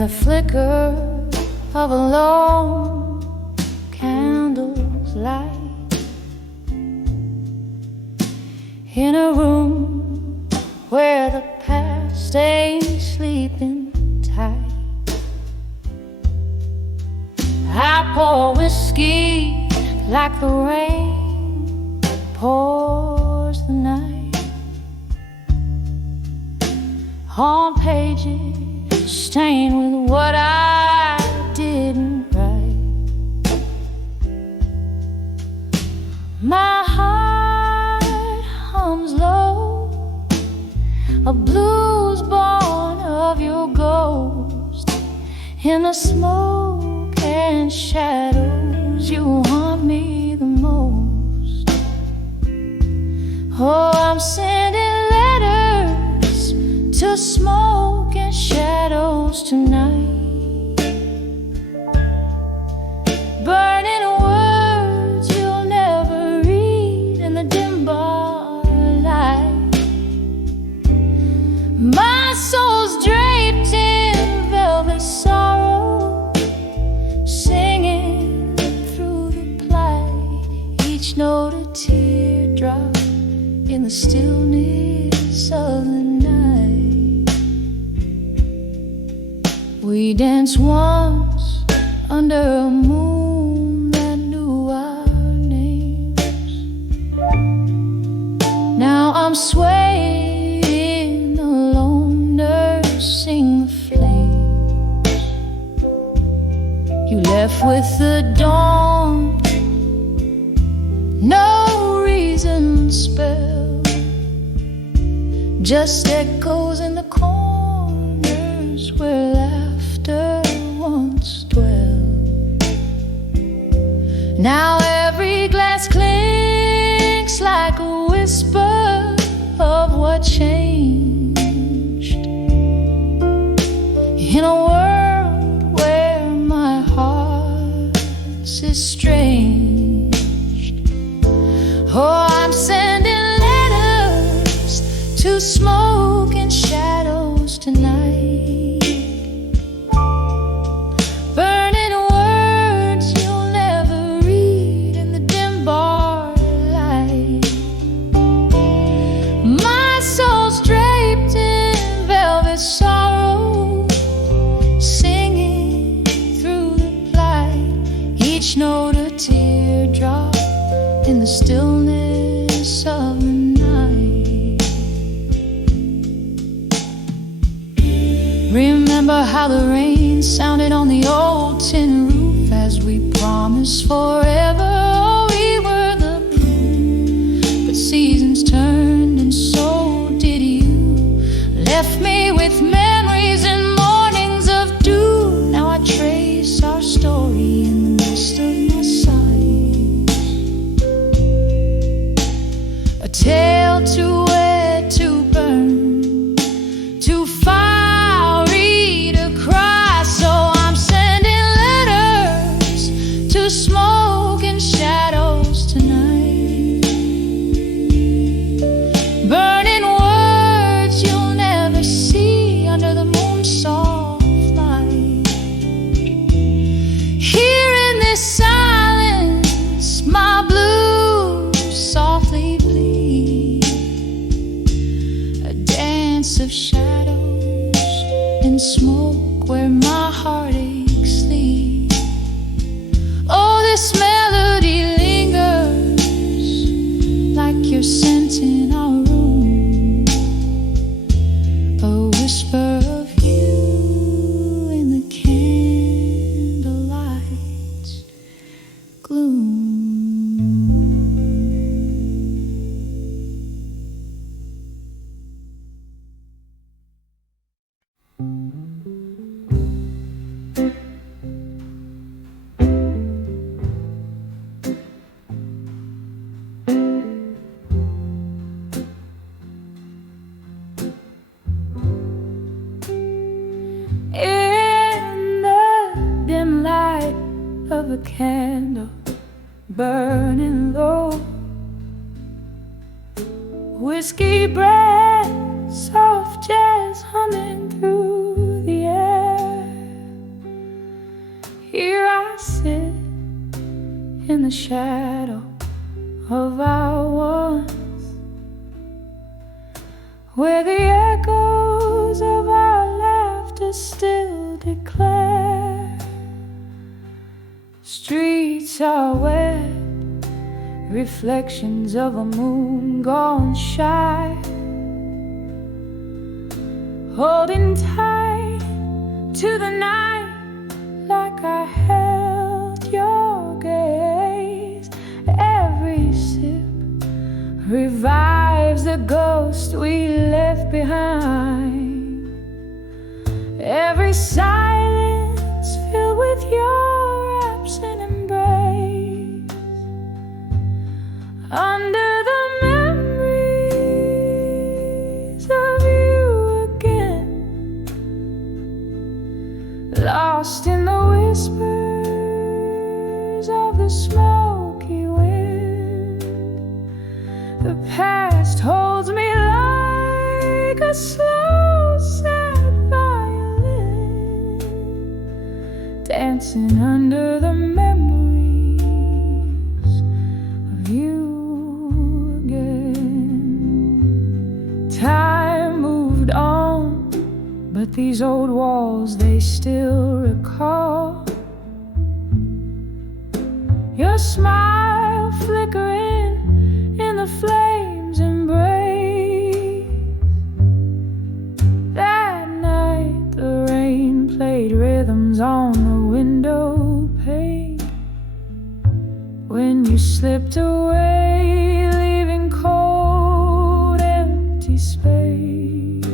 the flicker of a lone candle's light, in a room where the past ain't sleeping tight. I pour whiskey like the rain pours the night on pages stained with what I didn't write. My heart hums low, a blues born of your ghost. In the smoke and shadows you haunt me the most. Oh, I'm sending letters to smoke and shadows tonight, burning words you'll never read in the dim bar light. My soul's draped in velvet sorrow, singing through the plight, each note a teardrop in the stillness of the night. We danced once under a moon that knew our names. Now I'm swaying alone, nursing the flames. You left with the dawn, no reason spell, just echoes in the corners where laughter once dwelled. Now every glass clinks like a whisper of what changed, in a world where my heart's estranged. Oh, I'm sending letters to smoke and shadows tonight, burning words you'll never read in the dim bar light. My soul's draped in velvet sorrow, singing through the plight, each note a teardrop in the stillness of the night. Remember how the rain sounded on the old tin roof as we promised forever. Oh, we were the proof, but seasons turned and so did you. Left me with memories and mornings of dew. Now I trace our story in the mist of my sight. A tale too wet to burn, too fiery to cry. So I'm sending letters to smoke and shadows tonight, burning words you'll never see under the moon's soft light. Here in this silence my blues softly bleed, a dance of shadows in smoke where my heartaches sleep. Oh, this melody lingers like your scent in our room, a whisper of you in the candlelight's gloom. In the dim light of a candle burning low, whiskey breath, soft jazz humming through the air. in the shadow of our once, where the echoes of our laughter still declare. Streets are wet, reflections of a moon gone shy, holding tight to the night like I held your gaze. Every sip revives the ghost we left behind. Every silence filled with your absent embrace. Under the memories of you again, lost in the whispers of the smoky wind. The past holds me like a slow, sad violin, dancing under the memories of you again. Time moved on, but these old walls, they still recall your smile flickering in the flames' embrace. That night the rain played rhythms on the window pane, when you slipped away, leaving cold, empty space.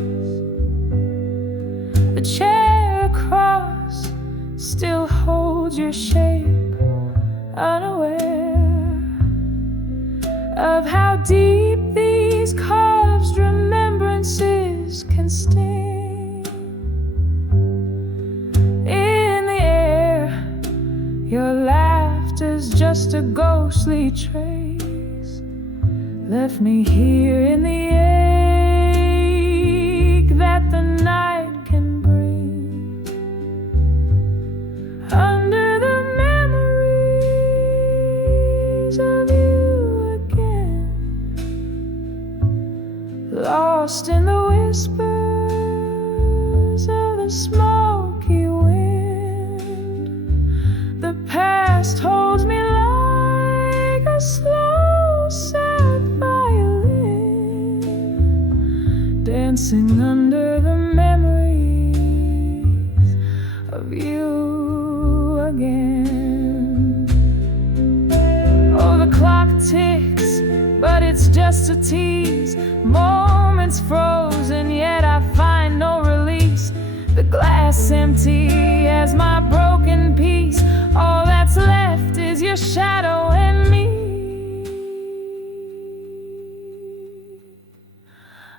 The chair across still holds your shape, unaware of how deep these carved remembrances can sting. In the air, your laughter's just a ghostly trace, left me here in the ache that the night can bring. Under the memories of you again, lost in the whispers of the smoky wind. The past holds me like a slow, sad violin, dancing under the memories of you again. Oh, the clock ticks, but it's just a tease. Moments frozen, yet I find no release. The glass empty as my broken piece. All that's left is your shadow and me.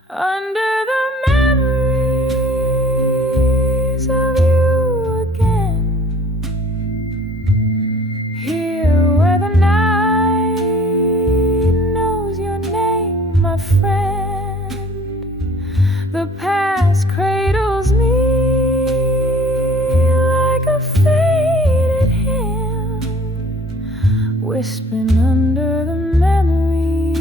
Under the memories of you again, here where the night knows your name, my friend. The past cradles me like a faded hymn, whispering under the memories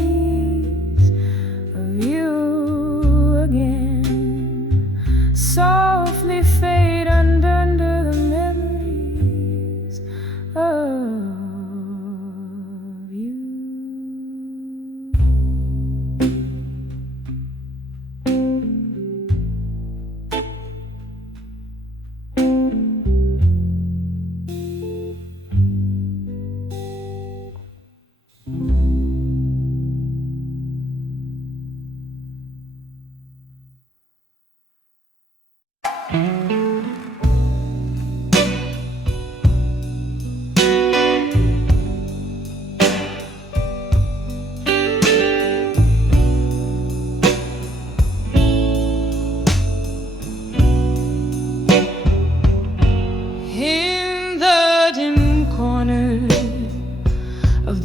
of you again. Softly fade under the memories of you.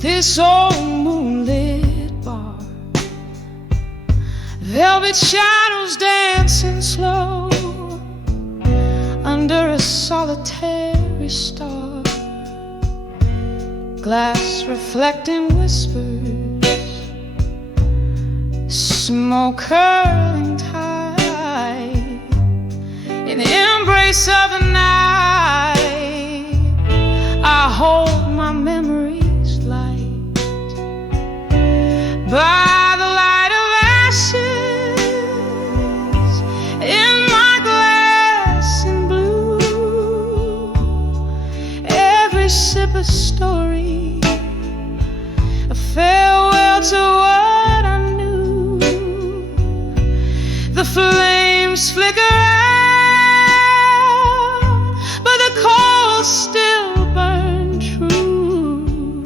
This old moonlit bar, velvet shadows dancing slow under a solitary star. glass reflecting whispers, smoke curling tight in the embrace of the night. I hold my memories light by the light of ashes in my glass in blue. Every sip a story, a farewell to what I knew. The flames flicker out, but the coals still burn true.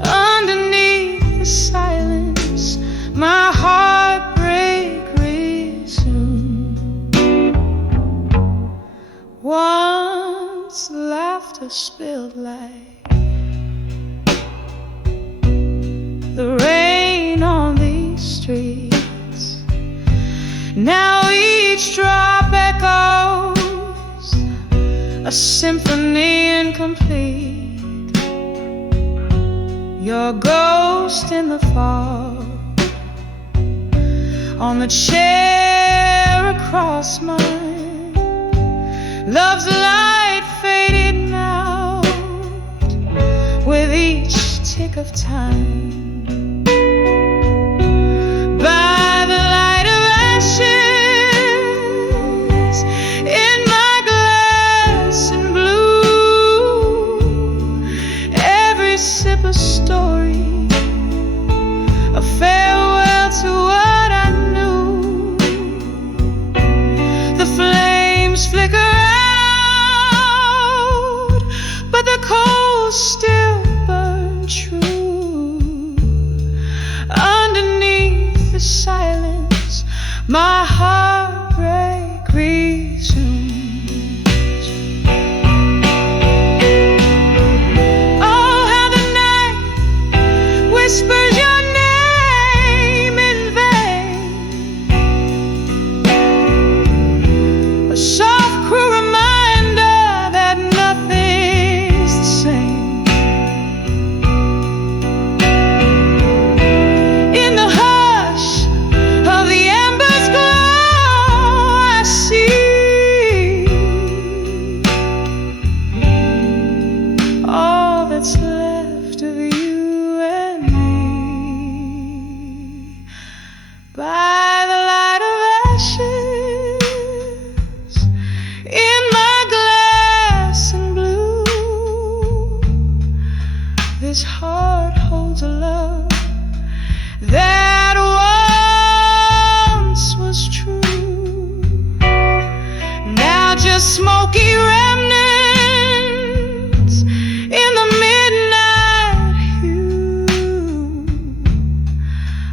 Underneath the silence, my heartbreak resumed. Once laughter spilled like the rain on these streets. Now each drop echoes a symphony incomplete. Your ghost in the fog on the chair across mine. Love's light faded now with each tick of time. By the light of ashes in my glass in blue, every sip a story, a farewell to what I knew. The flames flicker out, but the coals still burn true. Underneath the silence, my heartbreak resumes. Oh, how the night whispers your name in vain, a soft, cruel reminder that nothing's the same. In the hush of the embers glow, I see all that's left of you and me. By the light of ashes in my glass and blue, this heart holds a love that once was true. Now just smoky remnants in the midnight hue.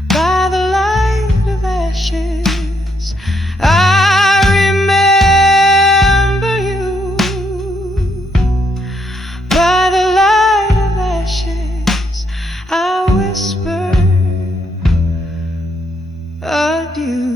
By the light of ashes, I remember you. By the light of ashes, I whisper adieu.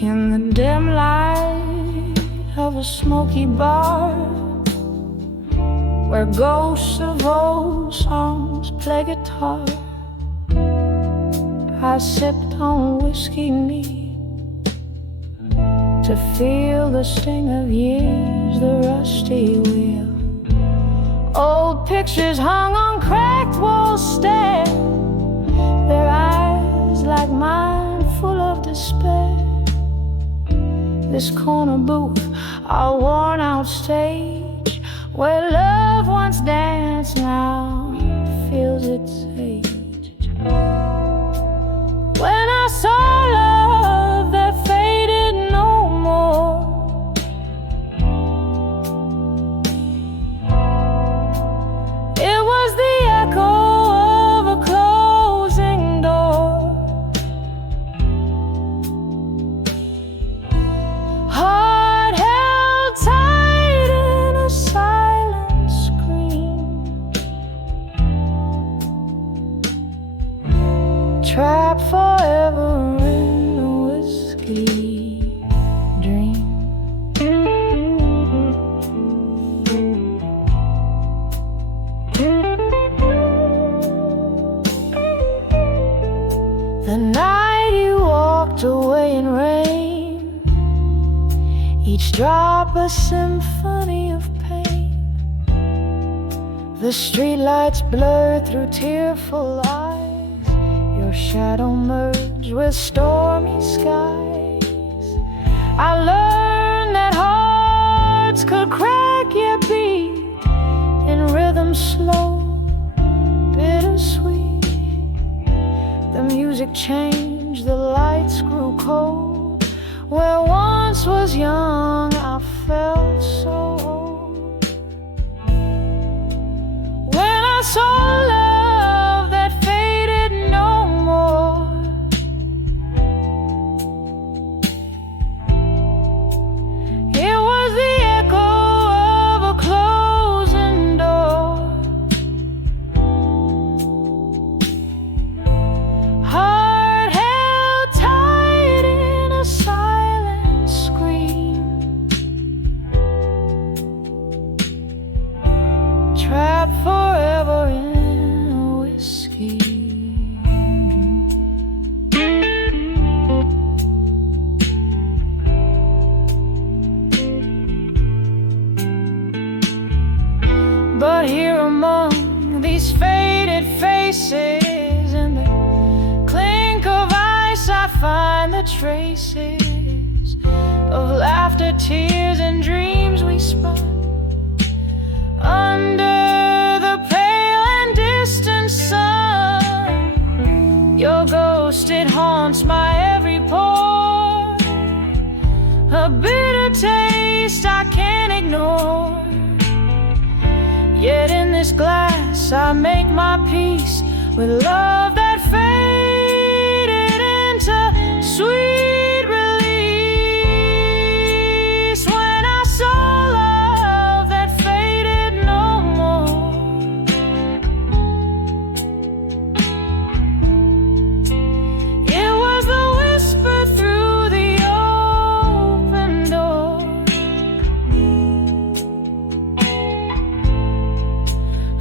In the dim light of a smoky bar, where ghosts of old songs play guitar, I sipped on whiskey neat to feel the sting of years, the rusty wheel. Old pictures hung on cracked walls stare, their eyes like mine full of despair. This corner booth, our worn out stage, where love once danced now feels its age. When I saw love that faded no more, it was the trapped forever in a whiskey dream. The night you walked away in rain, each drop a symphony of pain. The streetlights blur through tearful eyes, your shadow merged with stormy skies. I learned that hearts could crack yet beat in rhythm slow, bittersweet. The music changed, the lights grew cold. Where once was young, I felt so old. When I saw love that faded no more, it was the echo of a closing door. Heart held tight in a silent scream, trapped forever in a whiskey dream. But here among these faded faces, in the clink of ice, I find the traces of laughter, tears, and dreams we spun under the pale and distant sun. Your ghost, it haunts my every pore, a bitter taste I can't ignore. Yet in this glass I make my peace with love that faded into sweet release. When I saw love that faded no more, it was the whisper through the open door,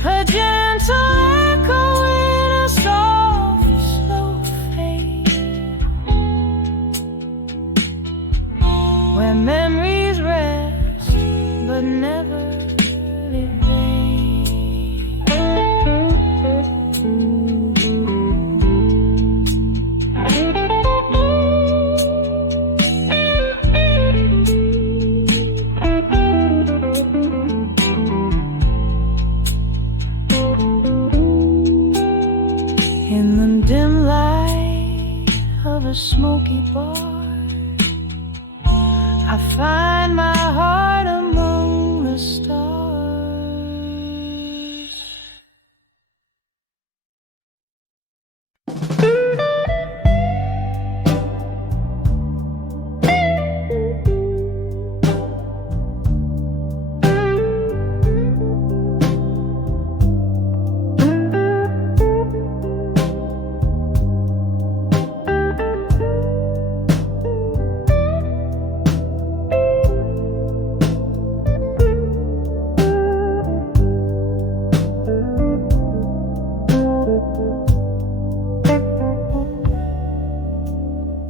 a gentle echo in a soft, slow fade, where memories rest but never evade. In the dim light of a smoky bar, I find my heart among the stars.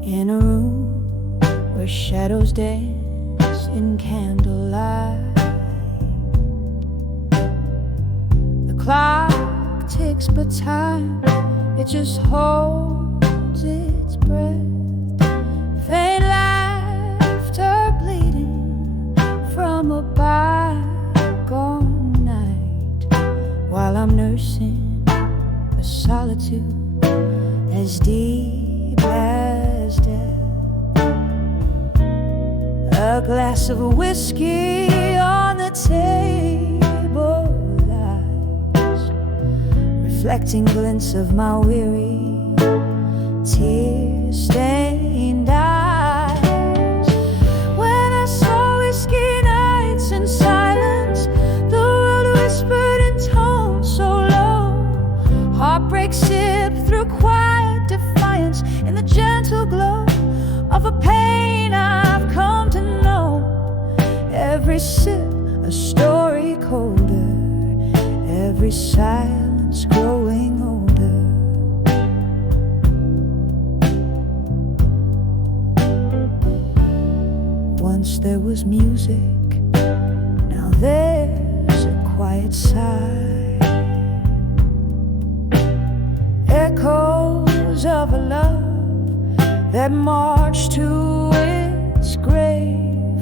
In a room where shadows dance in candlelight, the clock ticks but time, it just holds its breath. Faint laughter bleeding from a bygone night, while I'm nursing a solitude as deep as death. A glass of whiskey on the table lies, reflecting glints of my weary, tear-stained eyes. When I saw whiskey nights in silence, the world whispered in tones so low. Heartbreak sipped through quiet defense. gentle glow of a pain I've come to know. Every sip a story colder, every silence growing older. Once there was music, now there's a quiet sigh. Echoes of a love that marched to its grave.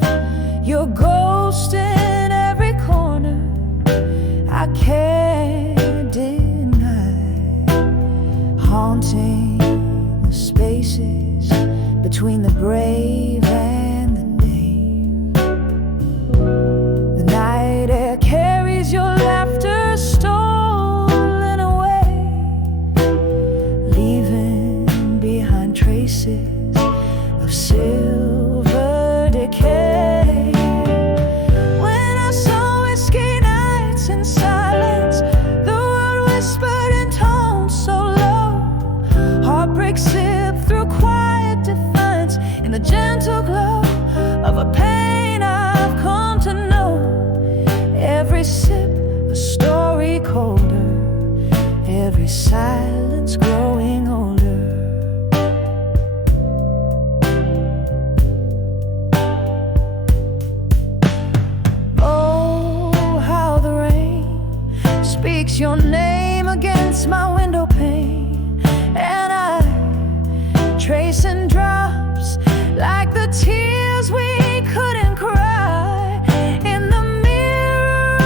Your ghost in every corner, I can't deny, haunting the spaces between the brave and the name. The night air carries your laughter stolen away, leaving behind traces of silver decay. When I saw whiskey nights in silence, the world whispered in tones so low. Heartbreak sipped through quiet defiance in the gentle glow of a pain I've come to know. Every sip a story colder, every silence growing older. Oh, how the rain speaks your name against my window pane, and I tracing drops like the tears we couldn't cry in the mirror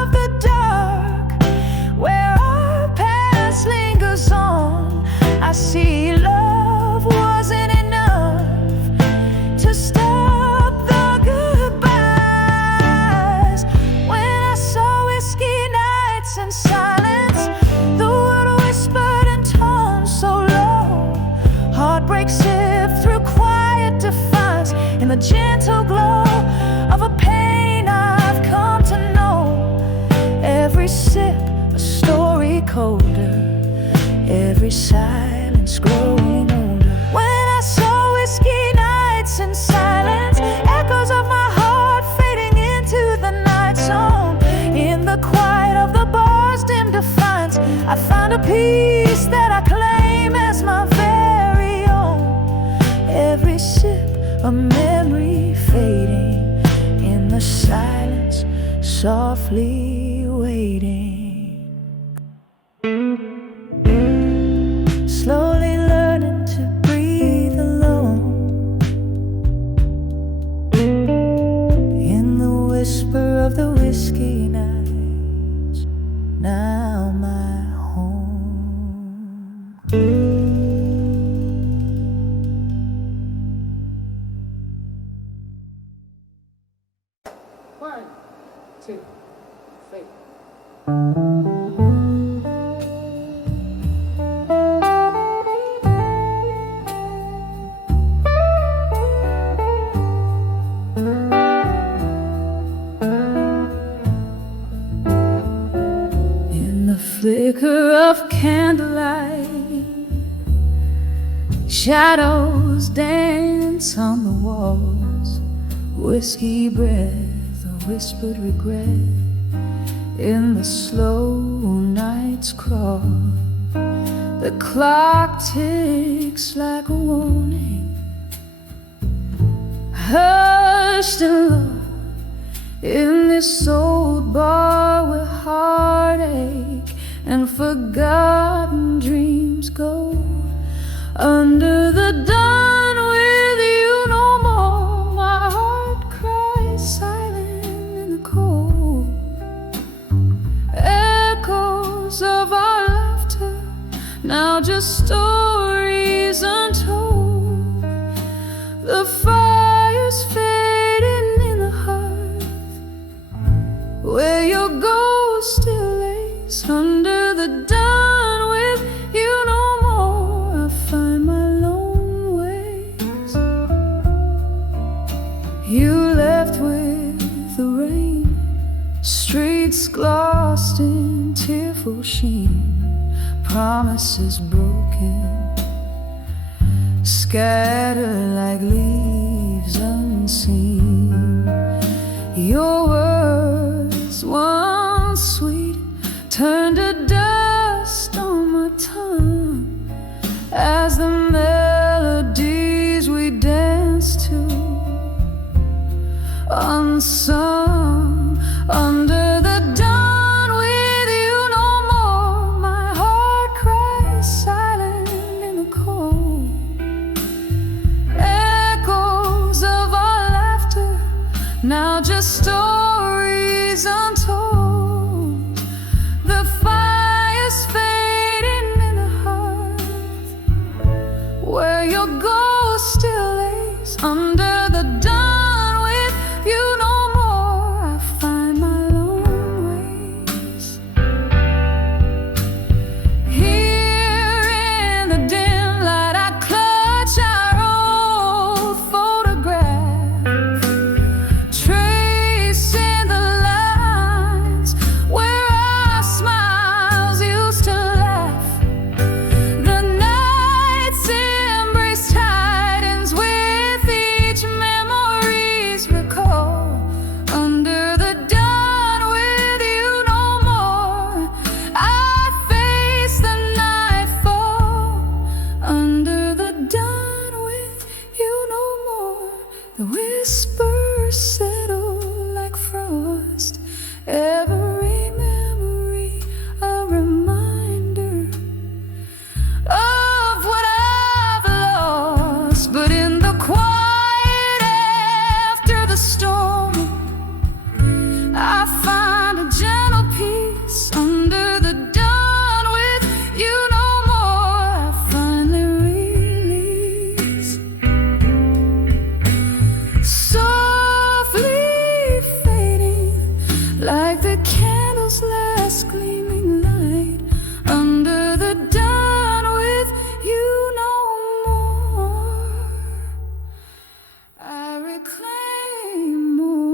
of the dark where our past lingers on. I see love wasn't enough to stop the goodbyes. When I saw whiskey nights in silence, the world whispered in tones so low. Heartbreak sipped through quiet defiance in the gentle glow of a pain I've come to know. Every sip a story colder, every silence growing older. When I saw whiskey nights in silence, echoes of my heart fading into the night zone. In the quiet of the bar's dim defiance, I found a peace that I claim as my very own. Every sip a memory fading in the silence, softly waiting. Slowly learning to breathe alone in the whisper of the whiskey nights, now my home. One, two, three. In the flicker of candlelight, shadows dance on the walls. Whiskey breath, a whispered regret in the slow night's crawl. The clock ticks like a warning, hushed and low in this old bar where heartache and forgotten dreams go. Under the dawn with you no more, my heart cries silent in the cold. Echoes of our laughter, now just stories untold. The fire's fading in the hearth, where your ghost still lays. Under the dawn with you no more, I find my lone ways. You left with the rain, streets glossed in tearful sheen, promises broken, scattered like leaves unseen. Your words, once sweet, turned to dust on my tongue as the melodies we danced to, unsung, under the dawn. With you no more, my heart cries silent in the cold. Echoes of our laughter, now just stories untold. The fire's fading in the hearth, where your ghost still lays under the dawn. With you no more, I find my lone ways. Here in the dim light, I clutch our old photograph, tracing the lines where our smiles used to laugh. The night's embrace tightens with each memories recall. Under the dawn, with you no more, I face the nightfall. Under the dawn, with you no more, the whispers settle like frost. Every memory a reminder of what I've lost. But in the quiet after the storm, I find a gentle peace. Under the dawn, with you no more, I finally release. Softly fading like the candle's last gleaming light. Under the dawn, with you no more, I reclaim more.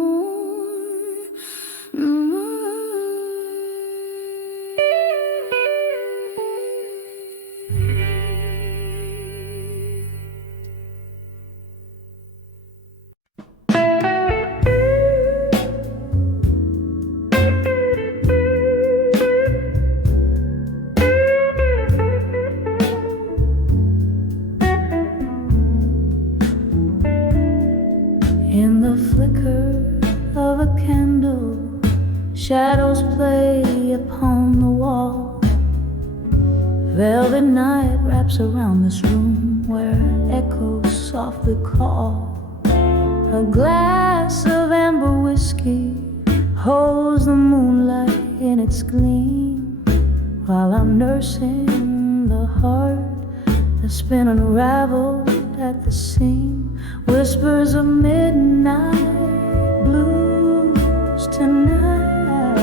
In the flicker of a candle, shadows play upon the wall. Velvet night wraps around this room where echoes softly call. A glass of amber whiskey holds the moonlight in its gleam, while I'm nursing the heart that's been unraveled at the seam. Whispers of midnight blues tonight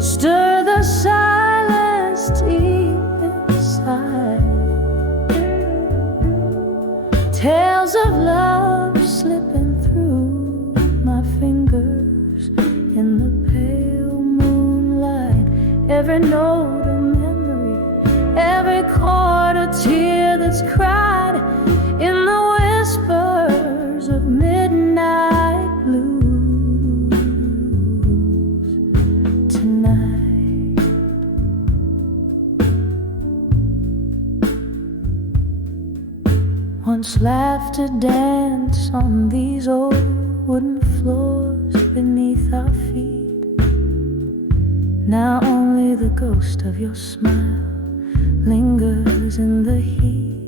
stir the silence deep inside. Tales of love slipping through my fingers in the pale moonlight. Every note a memory, every chord a tear that's cried in the whispers of midnight blues tonight. Once laughter danced on these old wooden floors beneath our feet. Now only the ghost of your smile lingers in the heat.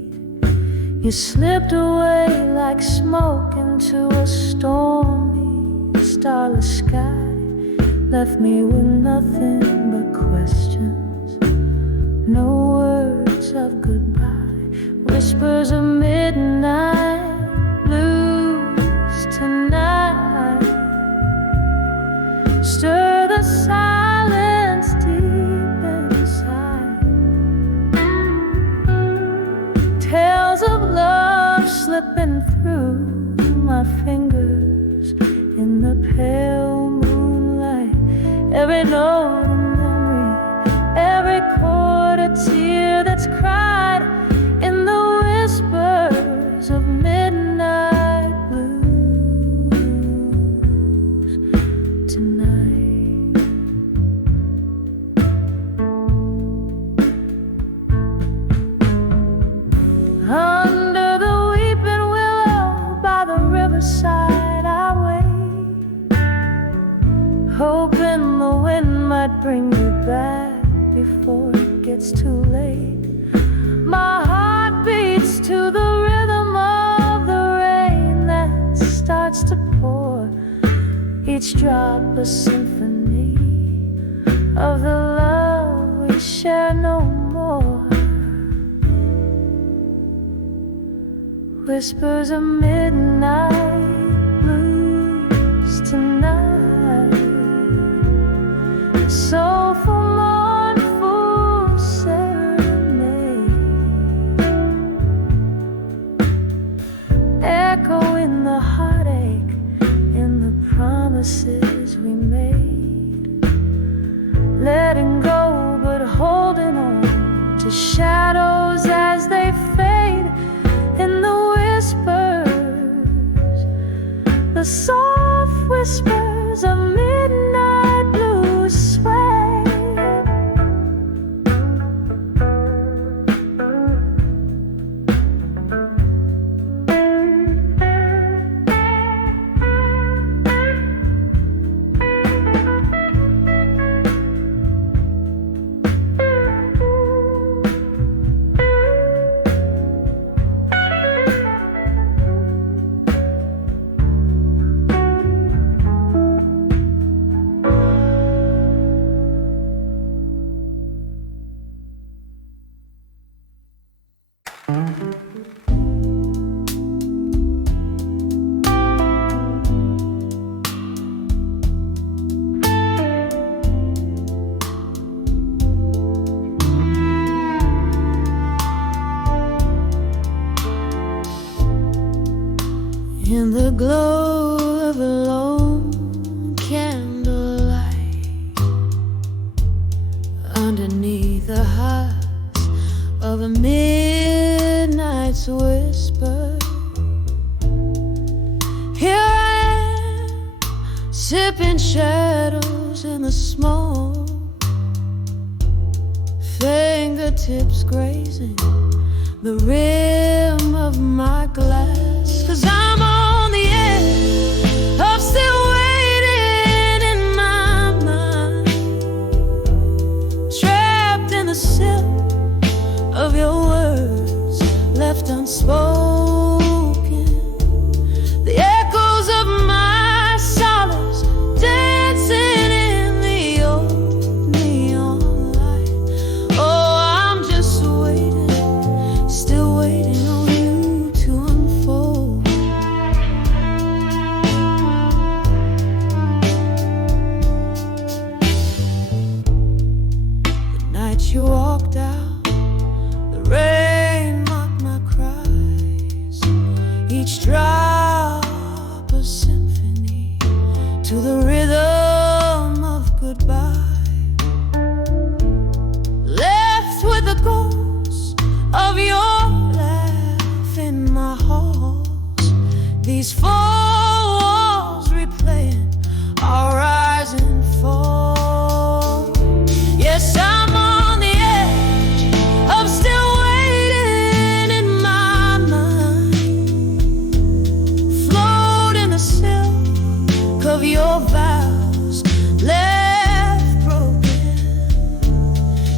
You slipped away like smoke into a stormy, starless sky. Left me with nothing but questions, no words of goodbye. Whispers of midnight blues tonight stir the silence deep inside. Tales of love slipping through my fingers in the pale moonlight. Every note a memory, every chord a tear that's cried in the wind. each drop a symphony of the love we share no more. Whispers of midnight blues tonight, soulful mournful serenade, echo in the heartache, in the promises we made, letting go but holding on to shadows as they fade. In the whispers, the soft whispers of midnight blues sway. In the glow of a lone candlelight, underneath the hush of a midnight's whisper, here I am, sipping shadows in the smoke, fingertips grazing the rim of my glass. 'Cause I'm on the edge of still waiting in my mind, trapped in the silk of your words left unspoken, the echoes of my solace dancing in the old neon light. Oh, I'm just waiting, still waiting on you to unfold. The night you walked out, the rain mocked my cries, each drop a symphony to the rhythm of goodbye, left with the ghost of your laugh in my halls, these four walls replaying our rise and fall. Yes, I'm on the edge of still waiting in my mind, float in the silk of your vows left broken,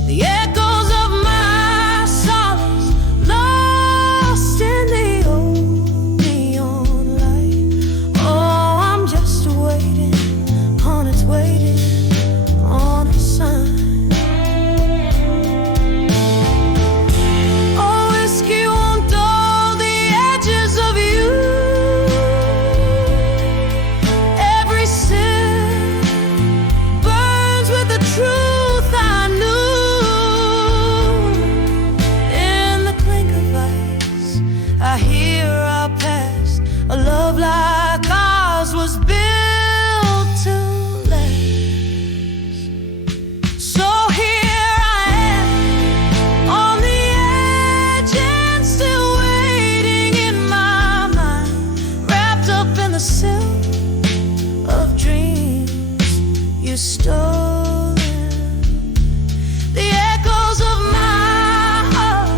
the echoes of my solace lost in the old neon light. Oh, I'm just waiting on its waiting on a sign. Oh, whiskey won't dull the edges of you. Every sip burns with the truth I knew. In the clink of ice, I hear our past. A love like ours was built to last. So here I am on the edge and still waiting in my mind, wrapped up in the silk of dreams you stolen, the echoes of my heart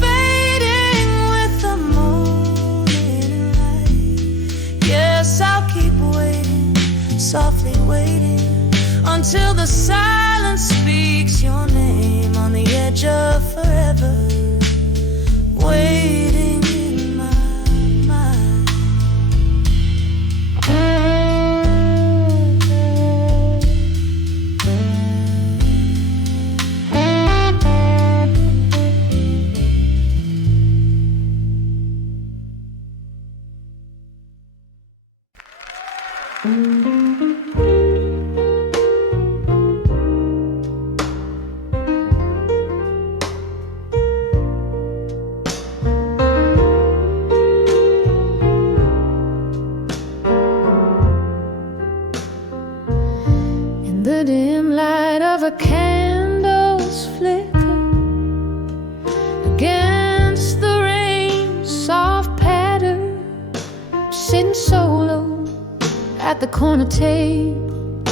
fading with the morning light. Yes, I'll keep waiting, softly waiting, until the silence speaks your name on the edge of forever, waiting in my mind. at the corner table,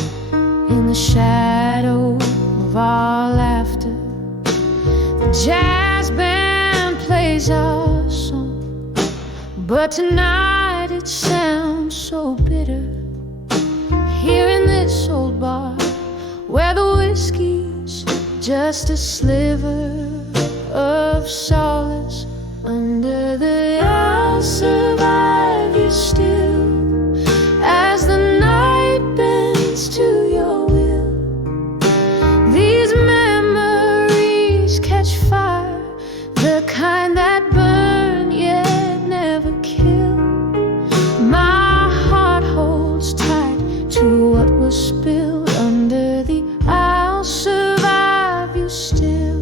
in the shadow of our laughter, the jazz band plays our song. But tonight it sounds so bitter, here in this old bar, where the whiskey's just a sliver of solace. Under the I'll survive you still, as the night bends to your will. These memories catch fire, the kind that burn yet never kill. My heart holds tight to what was spilled under the I'll survive you still.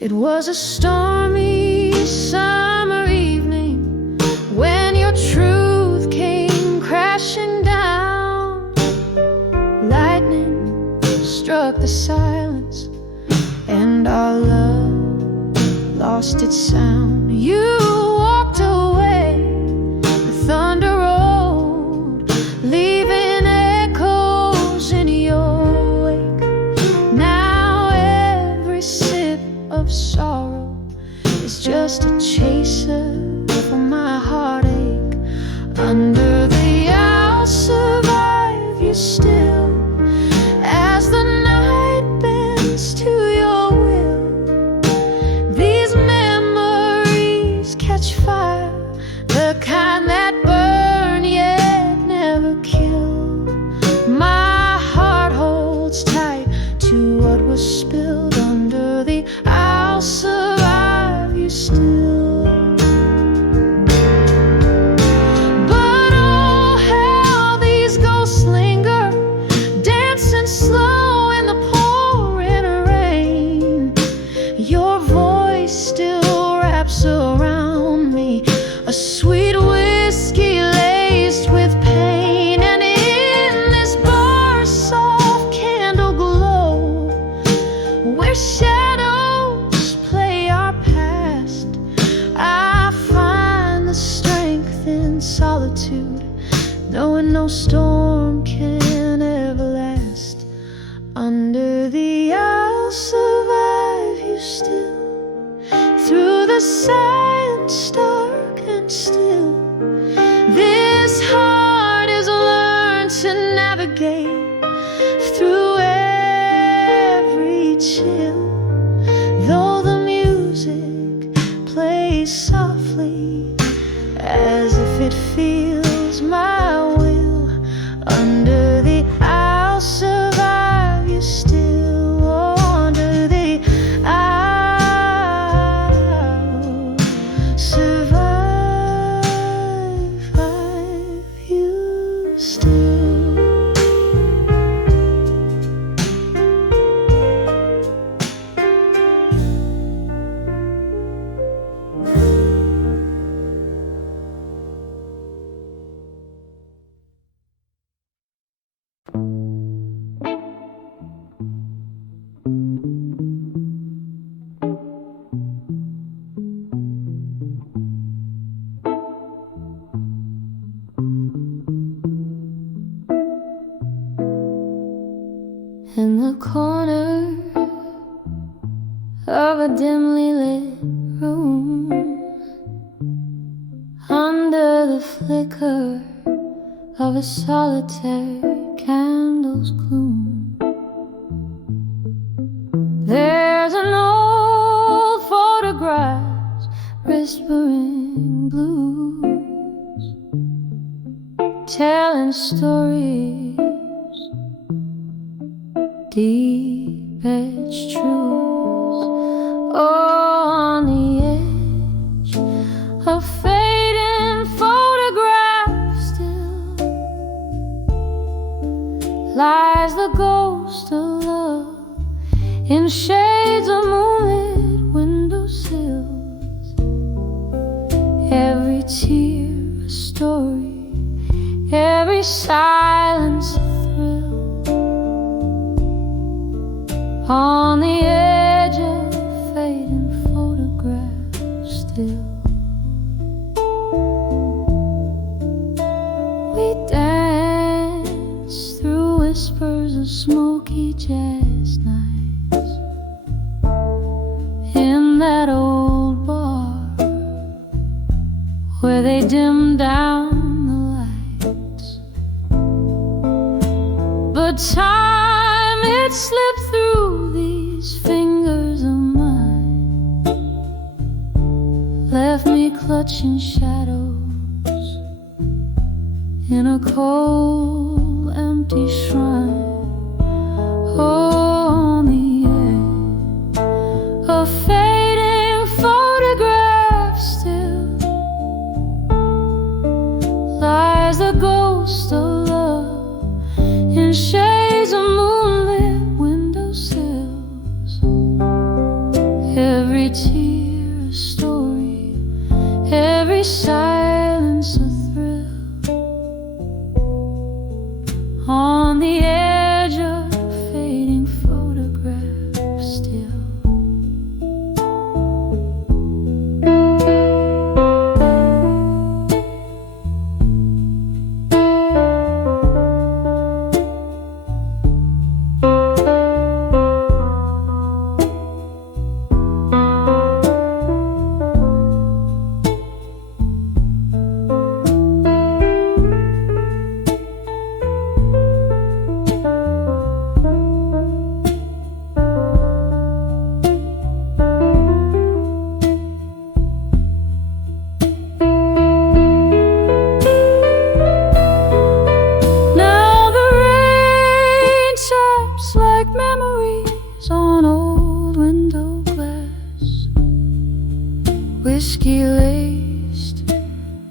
It was a stormy summer evening when your truth came crashing down. Lightning struck the silence and our love lost its sound. You walked away, the thunder rolled, leaving echoes in your wake. Now every sip of sorrow is just a chaser for my heartache. Under the I'll survive you still, as the night bends to your will. These memories catch fire, the kind that burn yet never kill. My heart holds tight to what was spilled under the I'll survive you still. But oh, how these ghosts linger, dancing slow in the pouring rain. Your voice still wraps around me, a sweet whiskey laced with pain. And in this bar's soft candle glow, where shadows play our past, I find the strength in solitude, knowing no storm can ever last. Under the I'll survive you still, through the silence dark and still. This heart has learned to navigate through every chill. Though the music plays softly, as if it feels my will. Under the I'll survive you still, under the I'll survive you still. In the corner of a dimly lit room, under the flicker of a solitary candle's gloom, there's an old photograph whispering blues, telling stories deep-edged truths. Oh, on the edge of fading photographs still lies the ghost of love in shades of moonlit windowsills. Every tear a story, every silence a thrill. On the edge of fading photographs still. that old bar where they dim down the lights. But time, it slipped through these fingers of mine, left me clutching shadows in a cold, empty shrine. On the edge, a fading photograph still lies the ghost of love in shades of moonlit windowsills. Every tear a story, every silence a thrill. On the edge of fading photograph still. Whiskey laced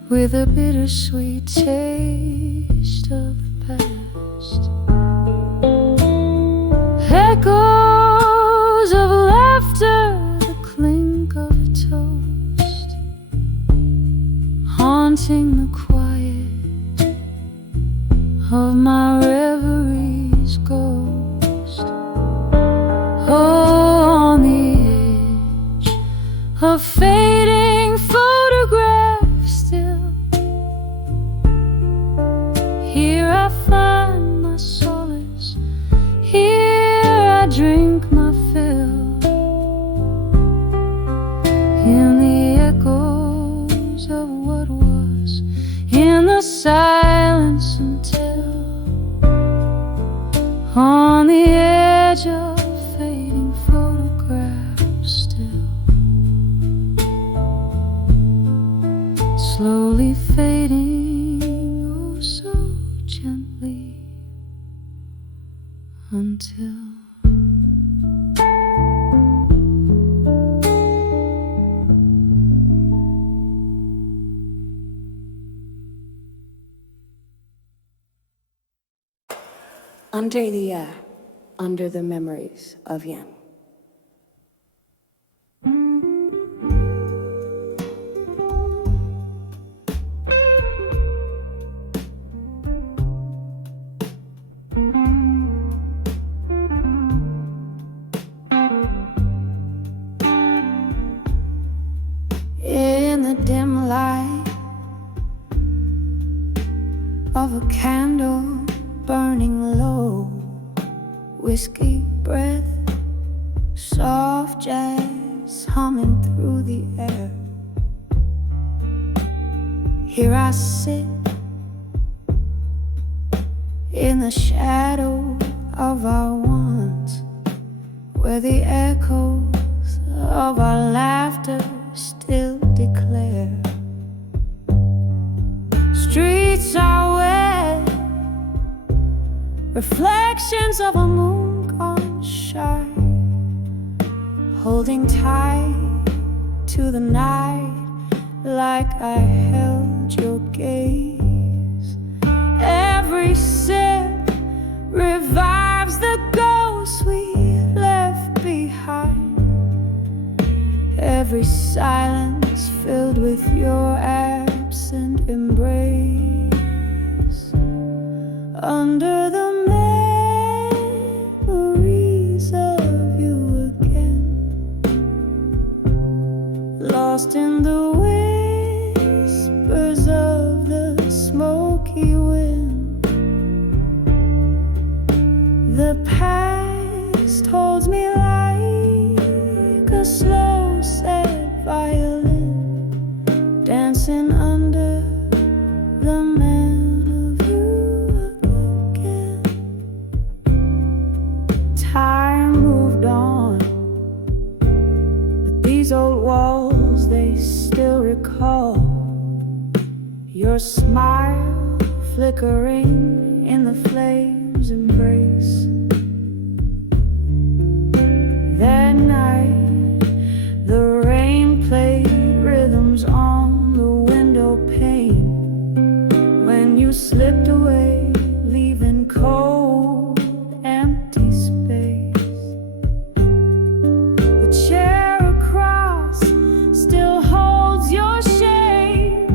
with a bittersweet taste of the past. Echoes of laughter, the clink of a toast, haunting the quiet of my reverie's ghost. Oh, on the edge of fading photograph still, here I find my solace, here I drink my fill, in the echoes of what was, in the silence until, on the edge of fading photograph still. Slowly fading, oh so gently, until under the memories of Yen. In the dim light of a candle burning low, whiskey breath, soft jazz humming through the air. Here I sit in the shadow of our once, where the echoes of our laughter still declare. Streets are wet, reflections of a moon gone shy, holding tight to the night like I held your gaze. Every sip revives the ghosts we left behind, every silence filled with your absent embrace. Under the memories of you again, lost in the whispers of the smoky wind. The past holds me like a slow Your smile flickering in the flames' embrace. That night, the rain played rhythms on the window pane. When you slipped away, leaving cold, empty space. The chair across still holds your shape,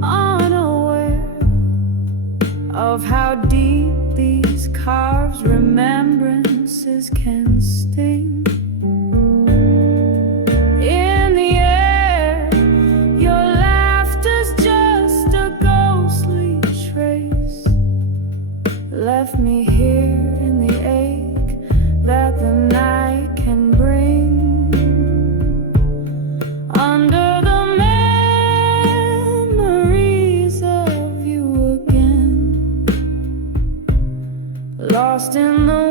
unaware of how deep these carved remembrances can sting. In the air, your laughter's just a ghostly trace. Left me here in the ache that the night can bring. Under the memories of you again, lost in the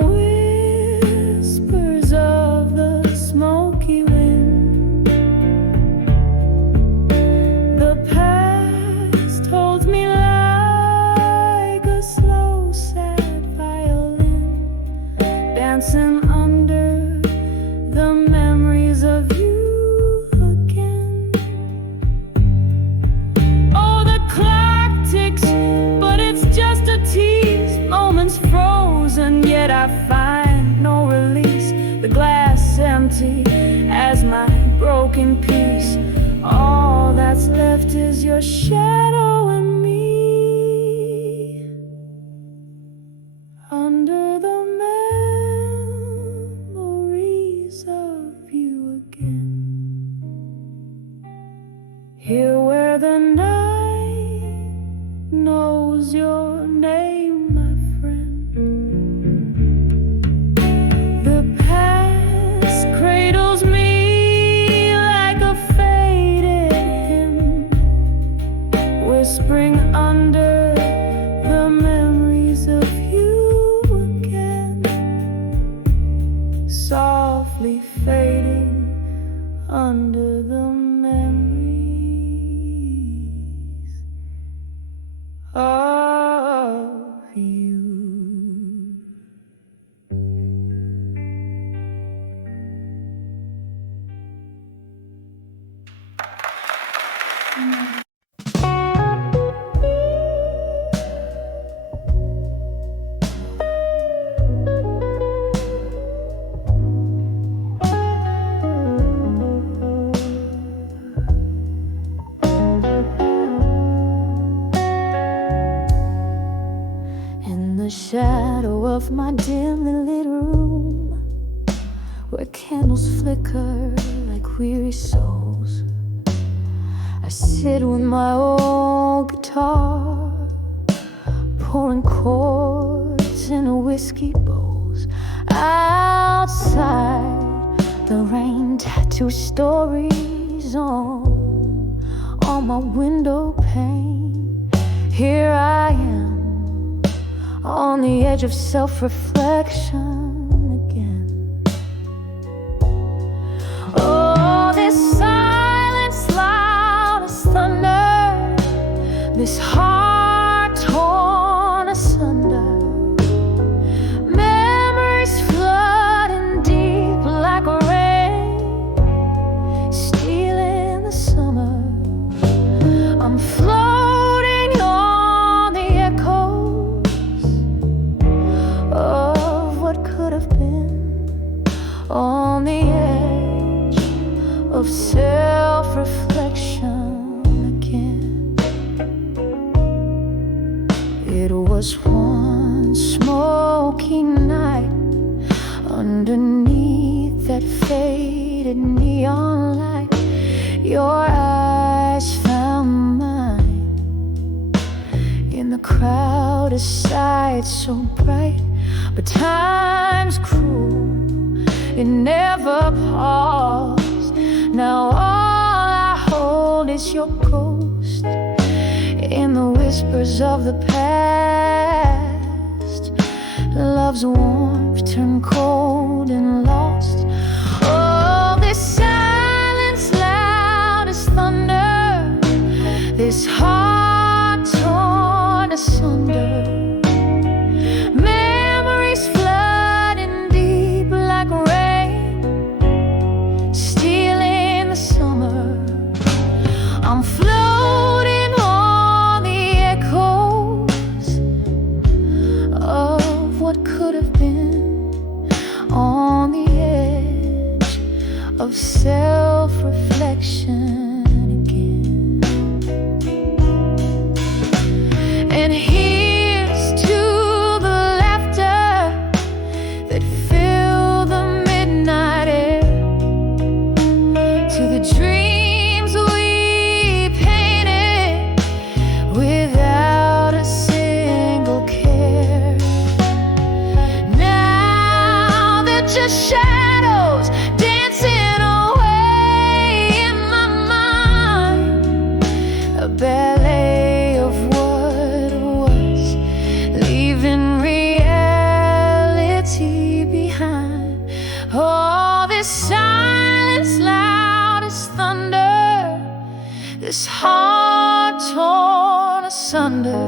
whispers of the smoky wind. The past holds me like a slow, sad violin, dancing under the memories of you again. Oh, the clock ticks, but it's just a tease. Moments frozen, yet I find no release. The glass empty as my broken piece. All that's left is your shadow and me. Under the memories of you again. Here where the night knows your name, my friend. The past cradles me like a faded hymn, whispering under the memories of you again. Softly fading under the memories of you. In the shadow of my dimly lit room, where candles flicker like weary souls, I sit with my old guitar, pouring chords in a whiskey bowls. Outside, the rain tattoos stories on my window pane. Here I am, on the edge of self-reflection again. Oh, this silence loud as thunder, this heart torn asunder, memories flooding deep like rain, stealing the summer. I'm floating on the echoes of what could have been, on the edge of self-reflection again. It was one smoky night underneath that faded neon light. Your eyes found mine in the crowd, a sight so bright, but time's cruel, it never paused. Now all I hold is your ghost in the whispers of the past. Love's warmth turned cold and lost. Oh, this silence loud as thunder, this heart of self-reflection again. And here's to the laughter that filled the midnight air, to the dreams we painted without a single care. Now they're just shadows dancing away in my mind, a ballet of what was, leaving reality behind. Oh, this silence loud as thunder, this heart torn asunder,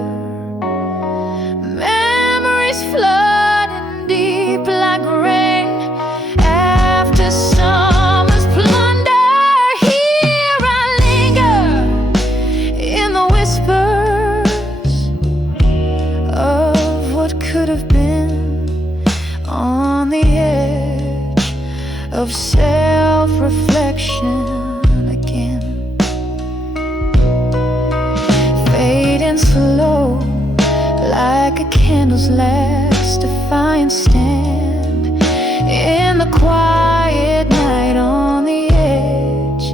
memories flooding deep like rain after summer's plunder. Here I linger in the whispers of what could have been, on the edge of self-reflection again. Fading slow like a candle's last defiant stand in the quiet night, on the edge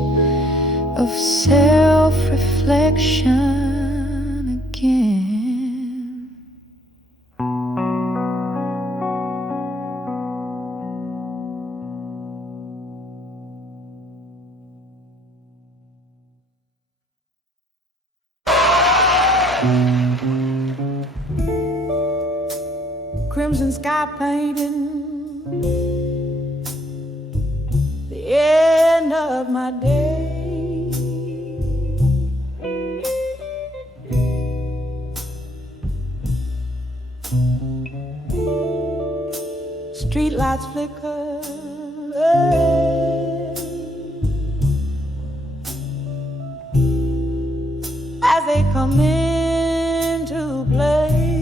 of self-reflection again. Crimson sky painting the end of my day. Street lights flicker as they come into play.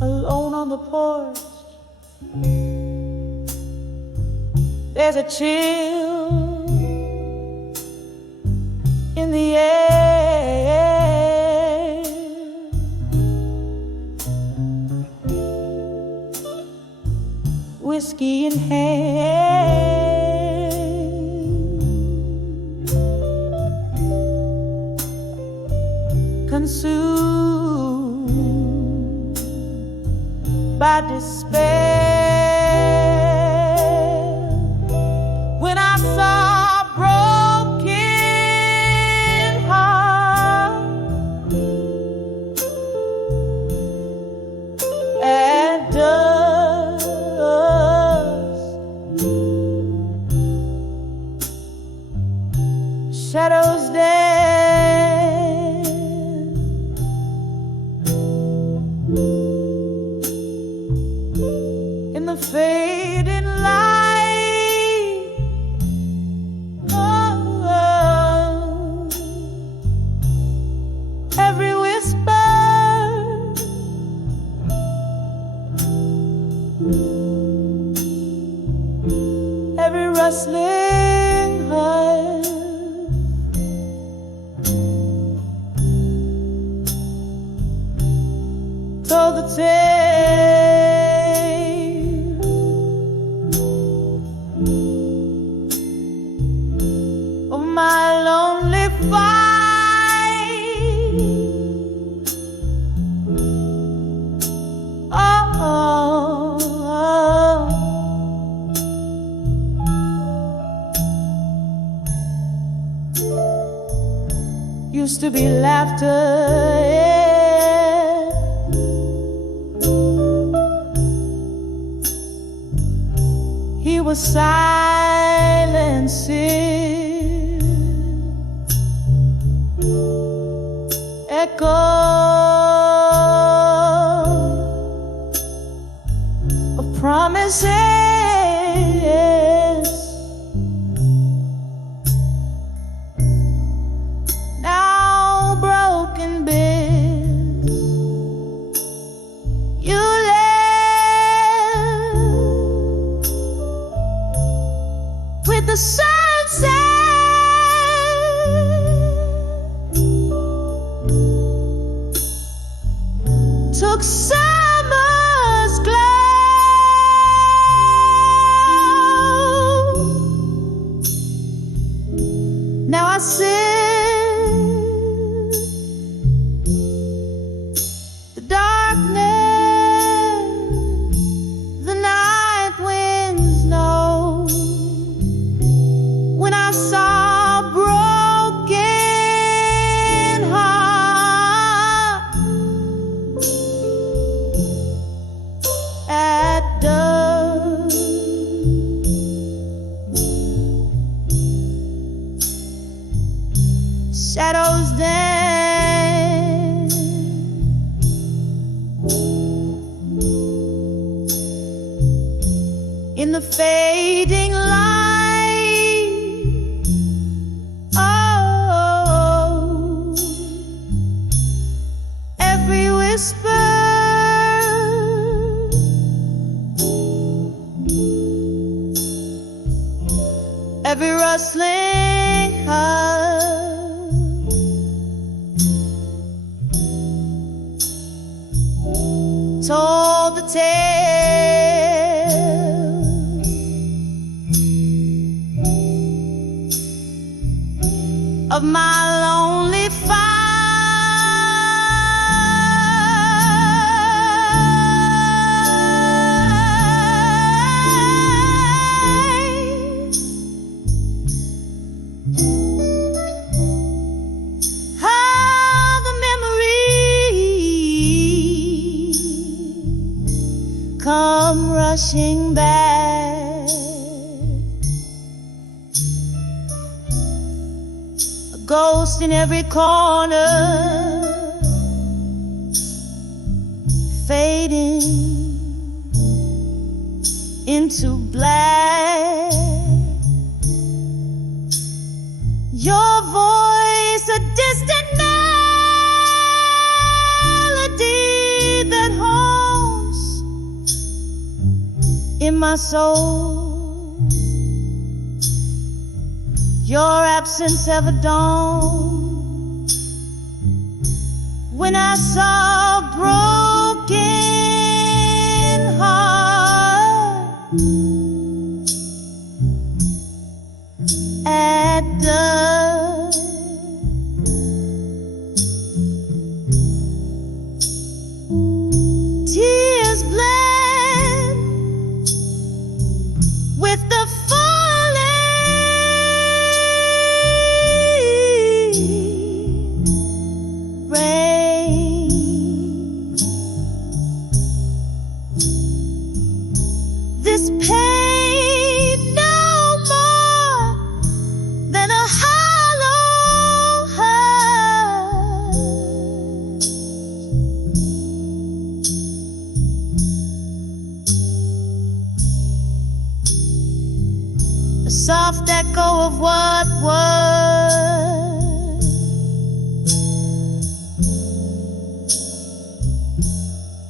Alone on the porch, there's a chill in the air. Whiskey in hand, consumed by despair. When I saw a broken heart and dust, shadows dance in the fading light. Oh, every whisper, every rustling heart told the tale of my lonely fight. Oh, used to be laughter, yeah. He was silencing echo of promises. Now broken bits you lay every rustling heart, told the tale of my lonely fight. How the memories come rushing back, a ghost in every corner, fading into black. Your voice, a distant melody that haunts in my soul. Your absence ever dawned when I saw a broken heart at the tears blend with the falling rain. This pain no more than a hollow heart. A soft echo of what was,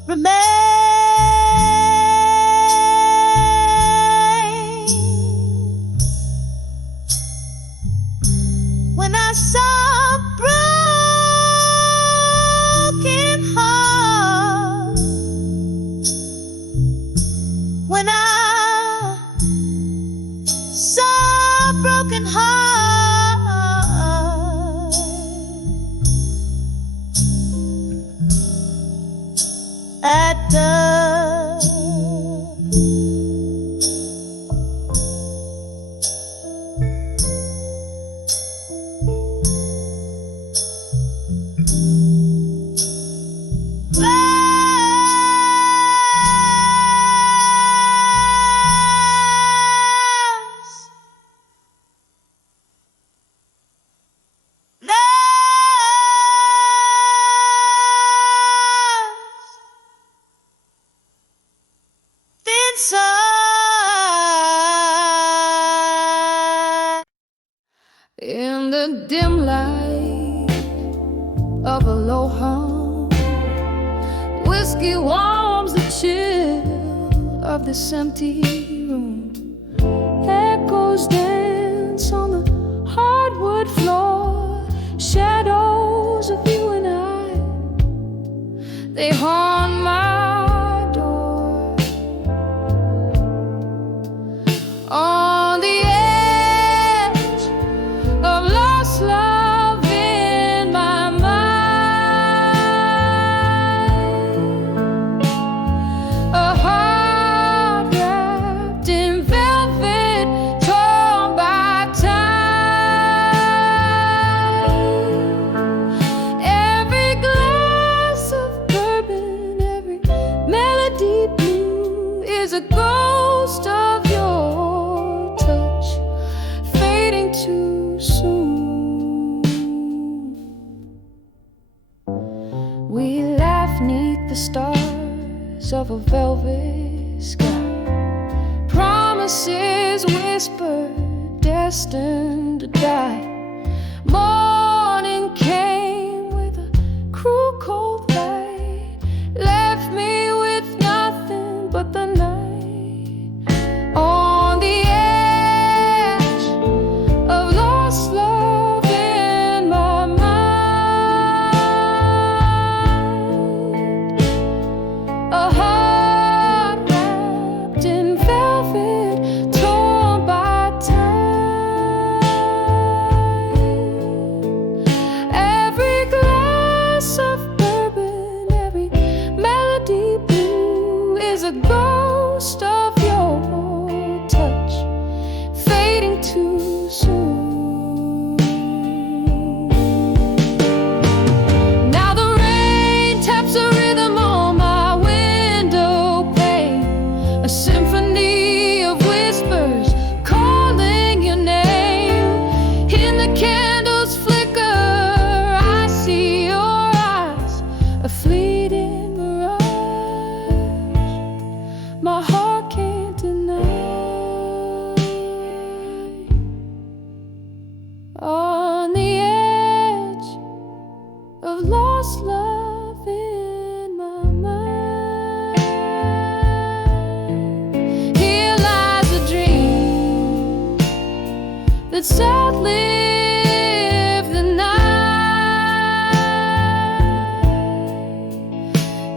remain when I saw a broken heart, when I saw a broken heart at the In the dim light of a low hum, whiskey warms the chill of this empty room. Echoes dance on the hardwood floor, shadows of you and I, they haunt my door. On the edge of lost love in my mind, a heart wrapped in velvet, torn by time. Every glass of bourbon, every melody blue is a ghost of your touch, fading too soon. We laugh 'neath the stars of a velvet sky, promises whispered, destined to die. Morning came with a cruel cold light, left me with nothing but the night. On the edge is a ghost of your touch fading too soon. Now the rain taps a rhythm on my window pane, a symphony of whispers calling your name. In the candles flicker, I see your eyes, a fleeting mirage my heart can't deny. On the edge of lost love in my mind, here lies a dream that's outlived the night.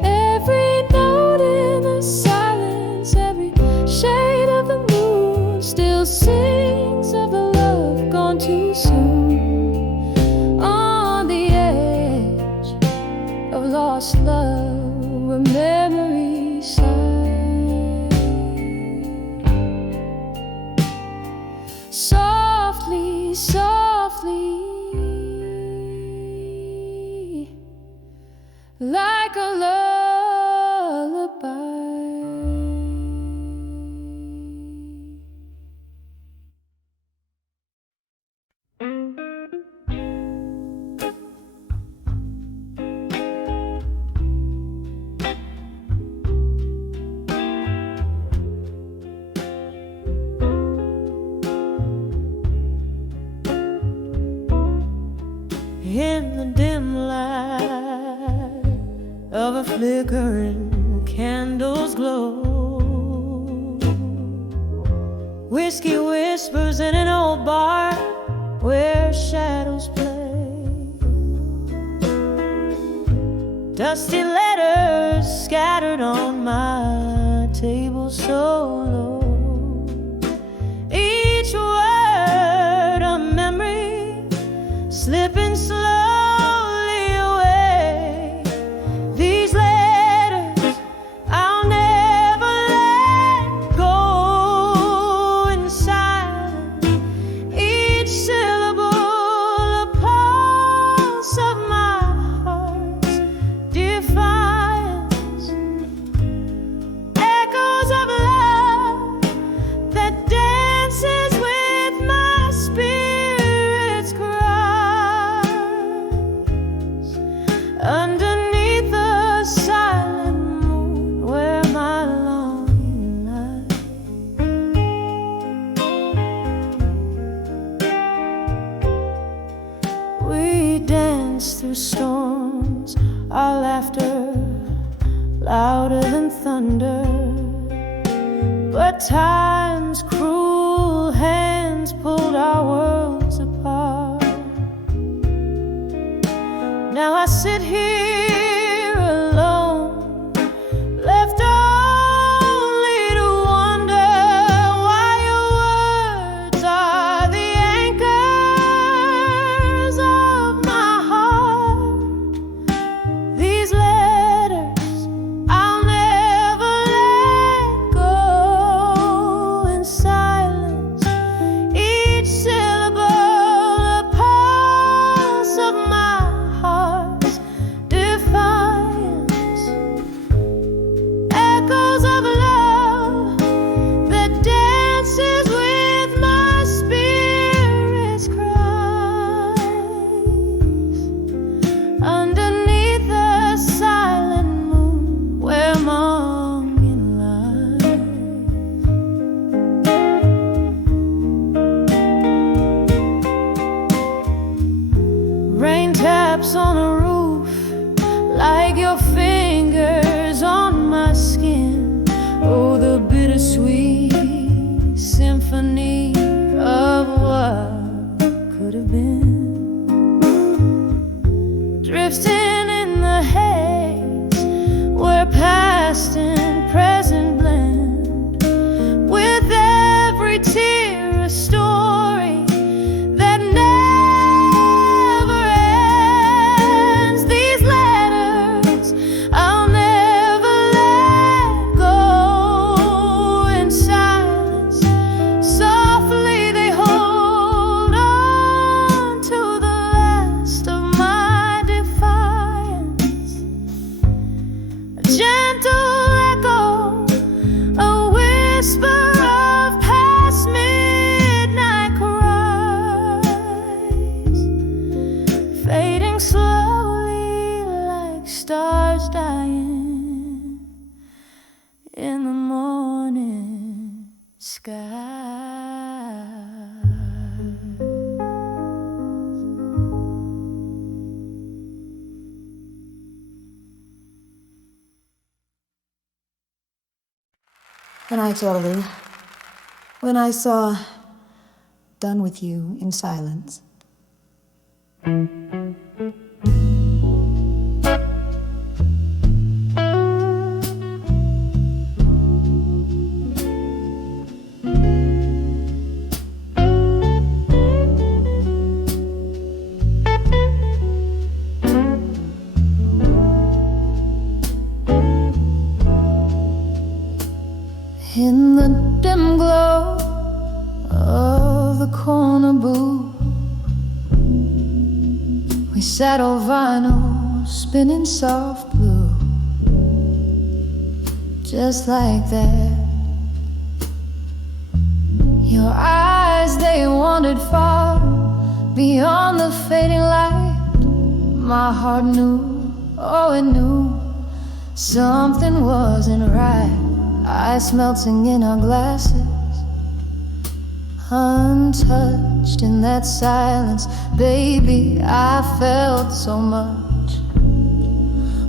Every note in the silence, every shade of the moon still sings of the love gone too soon. On the edge of lost love where memories sigh, softly, softly, like a lullaby. In the dim light of a flickering candle's glow, whiskey whispers in an old bar where shadows play, dusty letters scattered on my table so low, each word a memory slipping slowly away. These letters I'll never let go. In silence, each syllable a pulse of my heart's defiance, echoes of love that dances with my spirit's cries. Underneath the silent moon where my longing lies, we dance through storms, our laughter louder than thunder. But time's cruel hands pulled our worlds apart. Now I sit here alone, left only to wonder why your words are the anchors of my heart. These letters I'll never let go. In silence, each syllable a pulse of my heart's sky. Good night, Charlie. When I saw Done With You in Silence. In the dim glow of the corner booth, we sat on vinyl, spinning soft blue. Just like that, your eyes, they wandered far beyond the fading light. My heart knew, oh it knew, something wasn't right. Ice melting in our glasses, untouched in that silence. Baby, I felt so much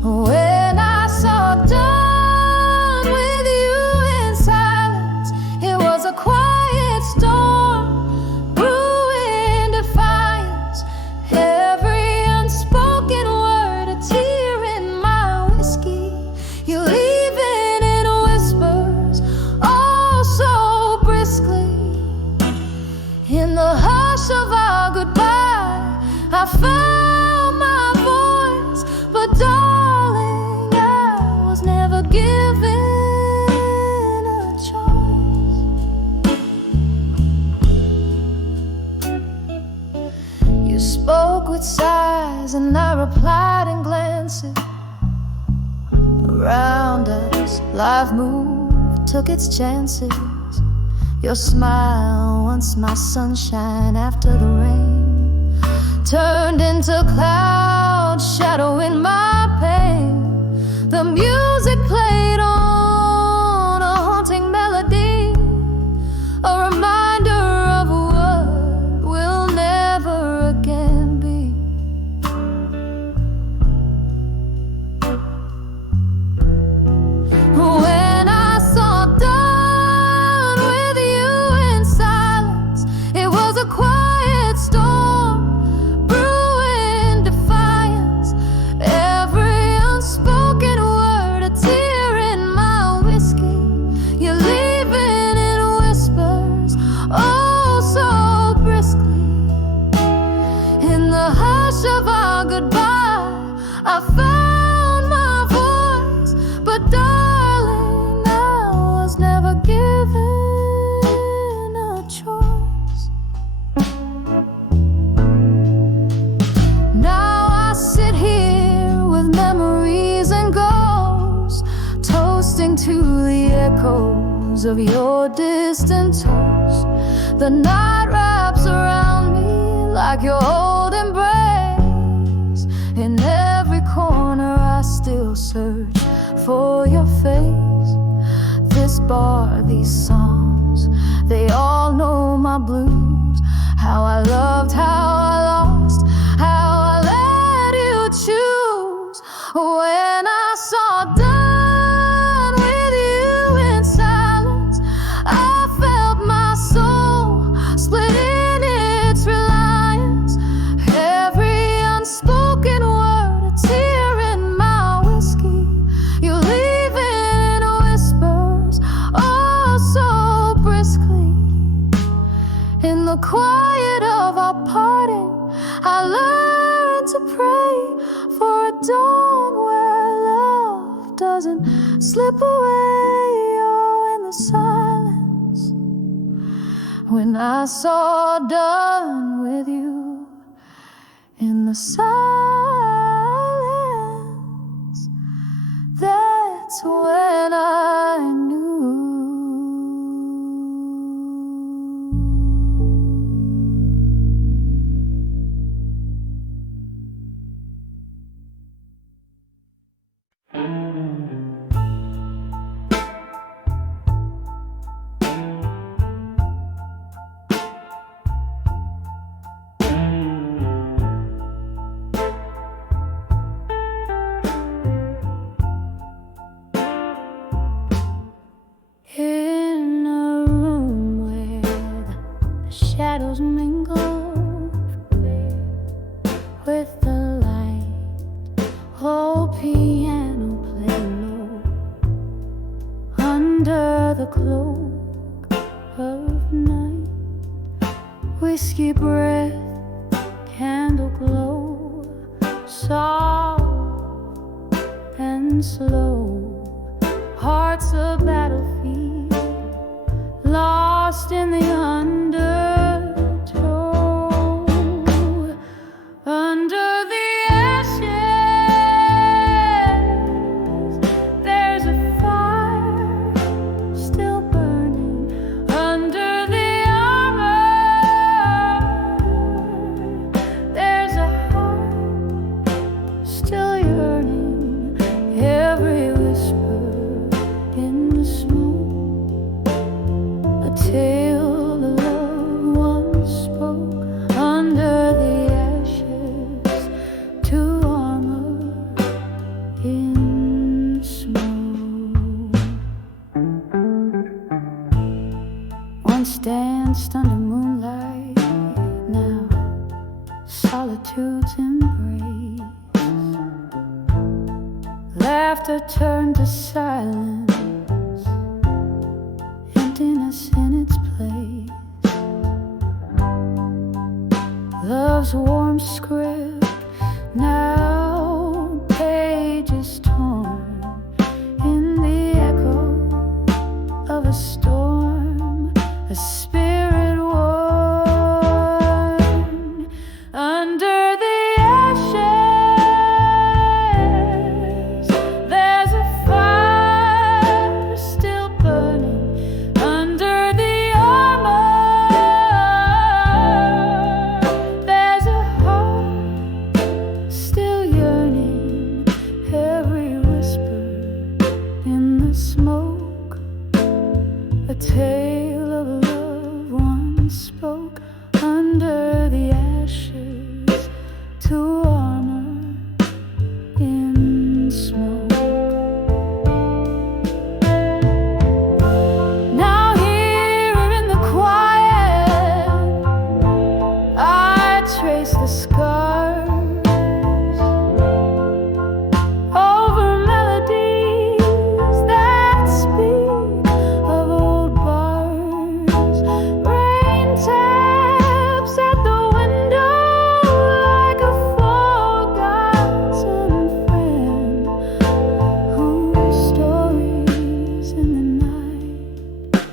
when I saw Done With You in silence. It was a quiet storm brewing defiance. Every unspoken word, a tear in my whiskey. You leaving in whispers, oh so briskly. In the hush of our goodbye, I found my voice. But darling, I was never given a choice. You spoke with sighs and I replied in glances. Around us, life moved, took its chances. Your smile, once my sunshine after the rain, turned into clouds, shadowing my pain. The music played on a haunting melody, a reminder of what will never again be. When I saw Done With You in silence, it was a quiet storm brewing defiance. Every unspoken word, a tear in my whiskey. You're leaving in whispers, oh so briskly. In the hush of our goodbye, I found my voice. But darling, I was never given a choice. Now I sit here with memories and ghosts, toasting to the echoes of your distant toast. The night wraps around me like your old embrace. In every corner I still search for your face. This bar, these songs, they all know my blues. How I loved, how I lost, how I let you choose. When I saw Done With You in silence, I felt my soul split in its reliance. Every unspoken word, a tear in my whiskey. You leaving in whispers, oh so briskly. In the quiet of our parting, I learned to pray for a dawn where love doesn't slip away. Oh, in the silence, when I saw Done With You in the silence, that's when I knew. under the cloak of night. Whiskey breath, candle glow, soft and slow. Heart's a battlefield, lost in the undertow. Under the ashes, there's a fire still burning. Under the armor, there's a heart still yearning. Every whisper in the smoke, a tale the loved one spoke. Under the ashes, to armor in smoke. Once danced under moonlight, now solitude's embrace. Laughter turned to silence, emptiness in its place. Love's warm script, now pages torn in the echo of a storm, a spirit worn. Under the ashes, there's a fire still burning. Under the armor, there's a heart still yearning. Every whisper in the smoke, a tale of love once spoke. Under the ashes, to armor in smoke. Now here in the quiet, I trace the scars over melodies that speak of old bars. Rain taps at the window like a forgotten friend, whose stories in the night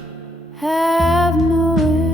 have no end.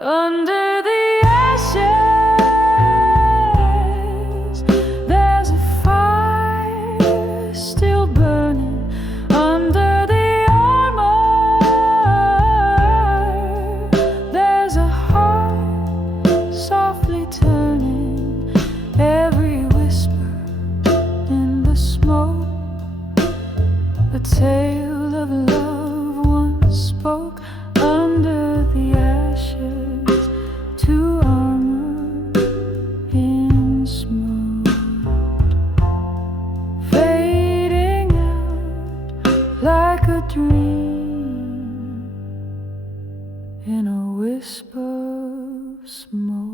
Under the ashes, there's a fire still burning. Under the armor, there's a heart softly turning. Every whisper in the smoke, a tale of love once spoke. Under the ashes, to armor in smoke. Fading out like a dream in a whisper of smoke.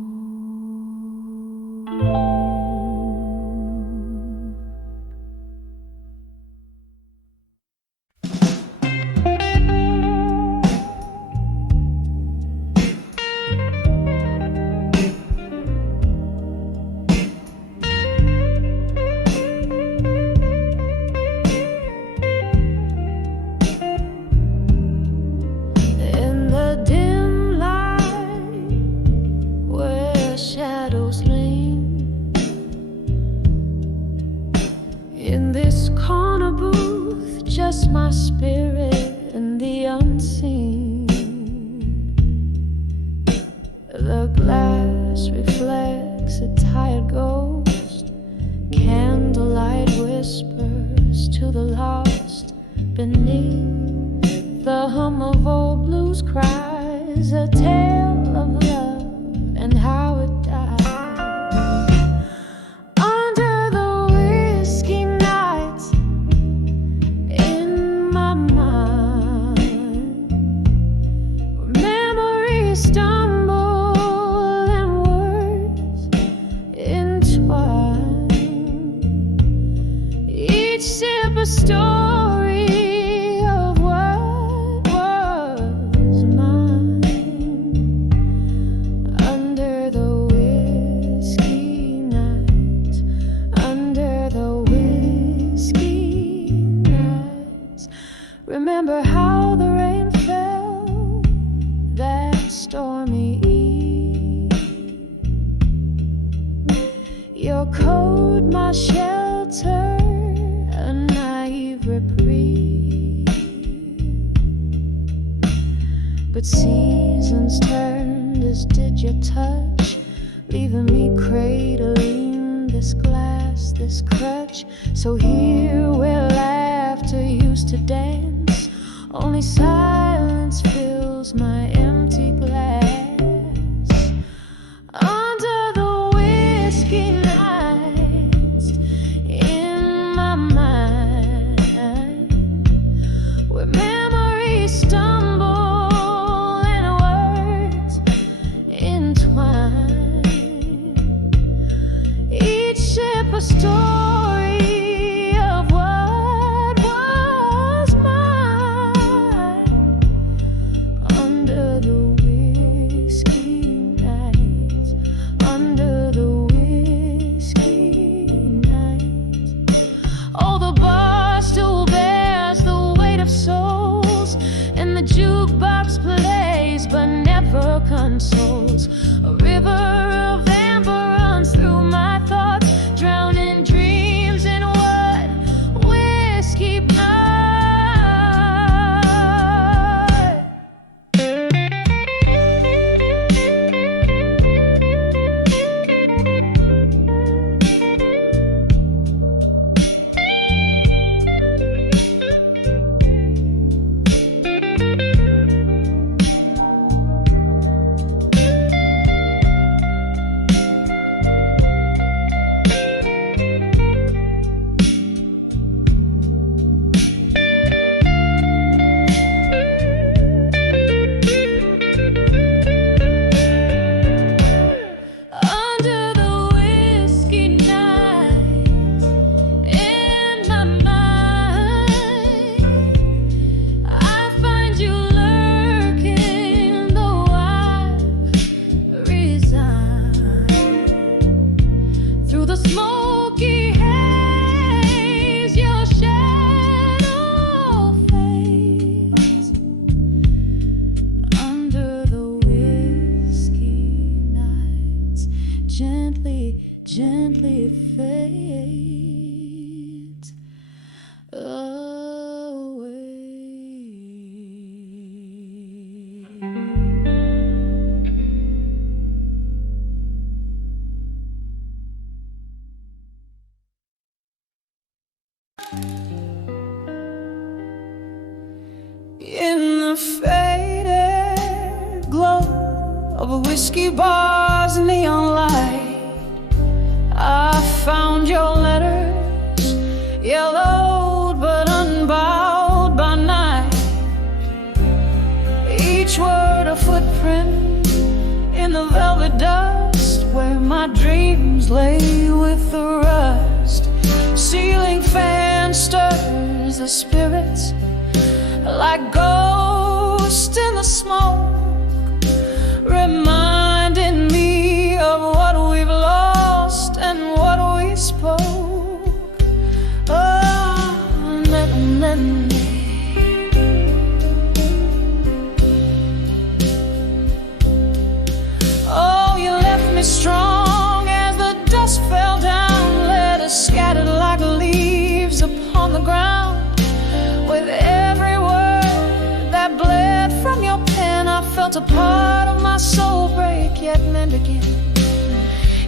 sip a story of what was mine. Under the whiskey nights, under the whiskey nights. Remember how the rain fell that stormy eve. Your coat, my shelter, a naive reprieve. But seasons turned as did your touch, leaving me cradling this glass, this crutch. So here where laughter used to dance, only silence fills my empty glass. Under the whiskey nights, in my mind, where memories stumble and words entwine, each sip a story of what was mine. Under the whiskey nights, under the whiskey nights. Oh, the bar still bears the weight of souls, and the jukebox plays but never consoles. A river of amber runs through my thoughts, drowning dreams in what whiskey blood. Under the whiskey nights, in my mind, I find you lurking, though I've resigned. Through the smoky haze, your shadow fades. Under the whiskey nights, gently, gently fades away. In the faded glow of a whiskey bar's neon light, I found your letters, yellowed but unbowed by night. Each word a footprint in the velvet dust, where my dreams lay with the rust. Ceiling fan stirs the spirits like ghosts in the smoke, reminding me of what we've lost and what we spoke. Oh, oh, you left me strong as the dust fell down, letters scattered like leaves upon the ground. With every word that bled from your pen, I felt a part of my soul break, yet mend again.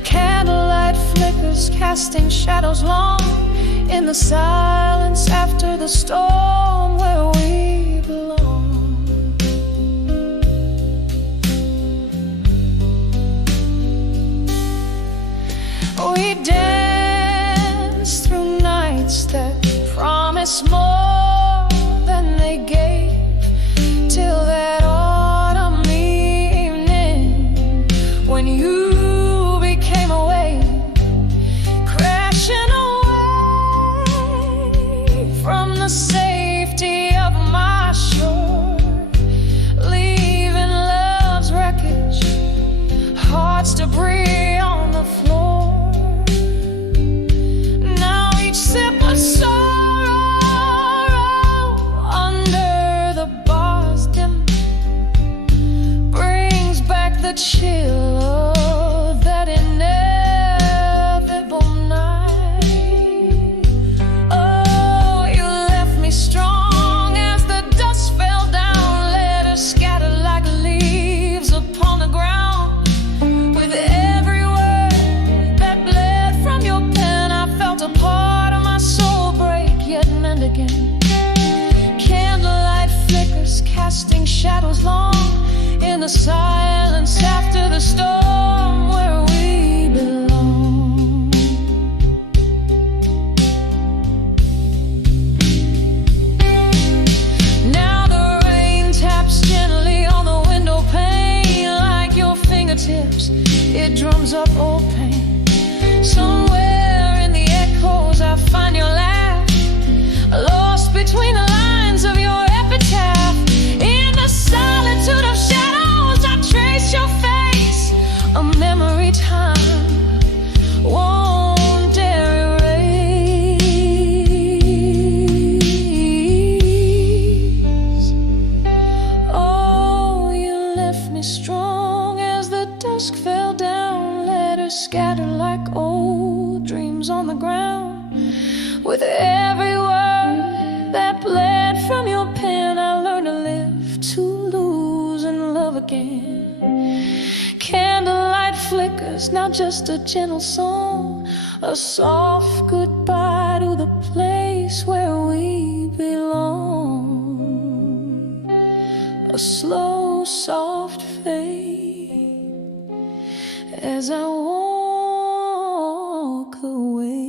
Candlelight flickers, casting shadows long in the silence after the storm, where we belong. We danced through nights that promised more than they gave, till that autumn evening when you became a wave, crashing away the silence after the storm, where we belong. Now the rain taps gently on the window pane, like your fingertips, it drums up old pain. Somewhere in the echoes I find your laugh, lost between the lines of your epitaph. In the solitude of shadows I trace your face, a memory time won't dare erase. Oh, you left me strong as the dusk fell down, letters scattered like old dreams on the ground. With every word that bled from your pen, I learned to live, to lose, and love again. Candlelight flickers, now just a gentle song, a soft goodbye to the place where we belong. A slow, soft fade as I walk away.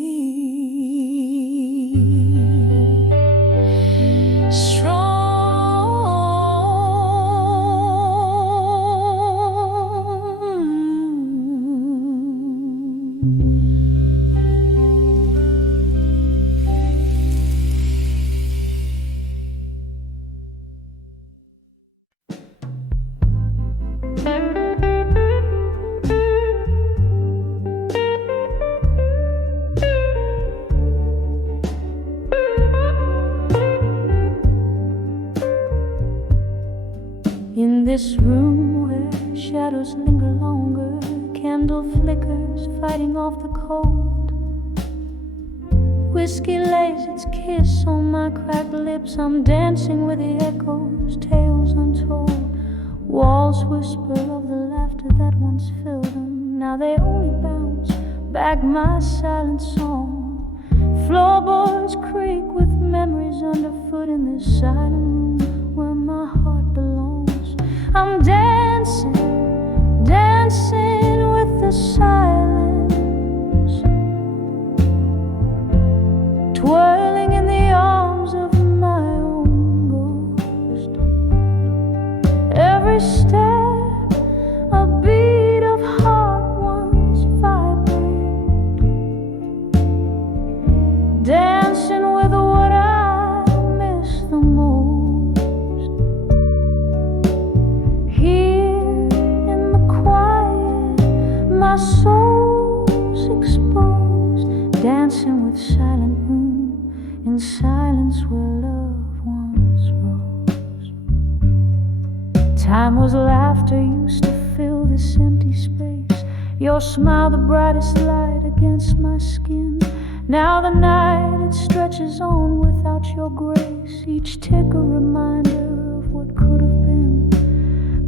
In this room where shadows linger longer, candle flickers fighting off the cold. Whiskey lays its kiss on my cracked lips. I'm dancing with the echoes, tales untold. Walls whisper of the laughter that once filled them. Now they only bounce back my silent song. Floorboards creak with memories underfoot in this silent room where my heart belongs. I'm dancing, dancing with the silence, twirling in the arms of my own ghost. Every step, a beat of heart once vibrate, dancing with what I miss the most. My soul's exposed, dancing with silent room, in silence where love once rose. Time was laughter, used to fill this empty space. Your smile, the brightest light against my skin. Now the night, it stretches on without your grace. Each tick a reminder of what could have been.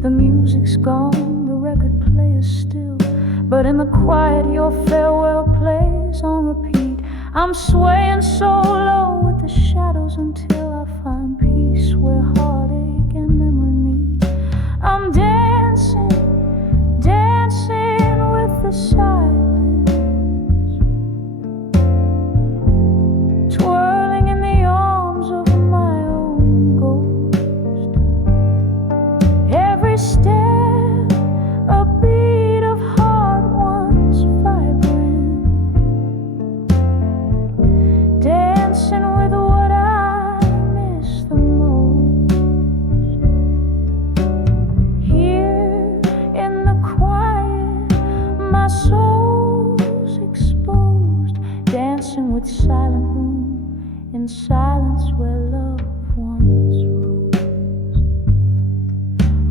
The music's gone, the record player's still, but in the quiet your farewell plays on repeat. I'm swaying so low with the shadows until I find peace where heartache and memory meet. I'm dancing, dancing with the silence, twirling in the arms of my own ghost. Every step, a beat of heart once vibrant, dancing with what I miss the most. Here in the quiet, my soul's exposed, dancing with silent room, in silence where love once rose.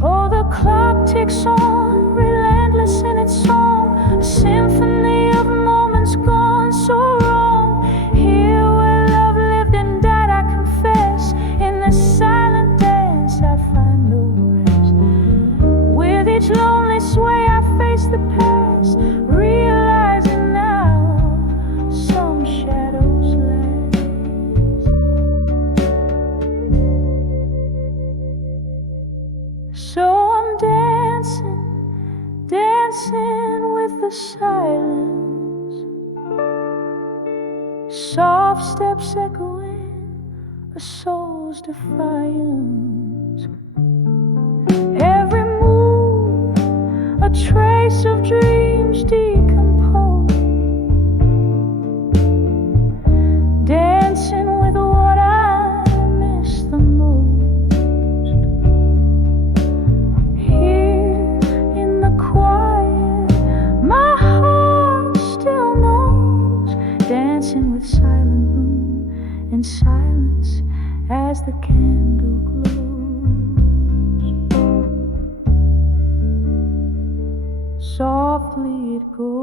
Oh, the clock ticks on, relentless in its song, a symphony of moments gone so wrong. Here where love lived and died, I confess, in this silent dance I find no rest. With each lonely sway I face the past, realizing now some shadows last. So I'm dancing Soft steps echoing a soul's defiance. Every move, a trace of dreams decomposed. Dancing with what I miss the most. Here in the quiet, my heart still knows. Dancing with silent moon in silence as the candle glows. Softly it goes.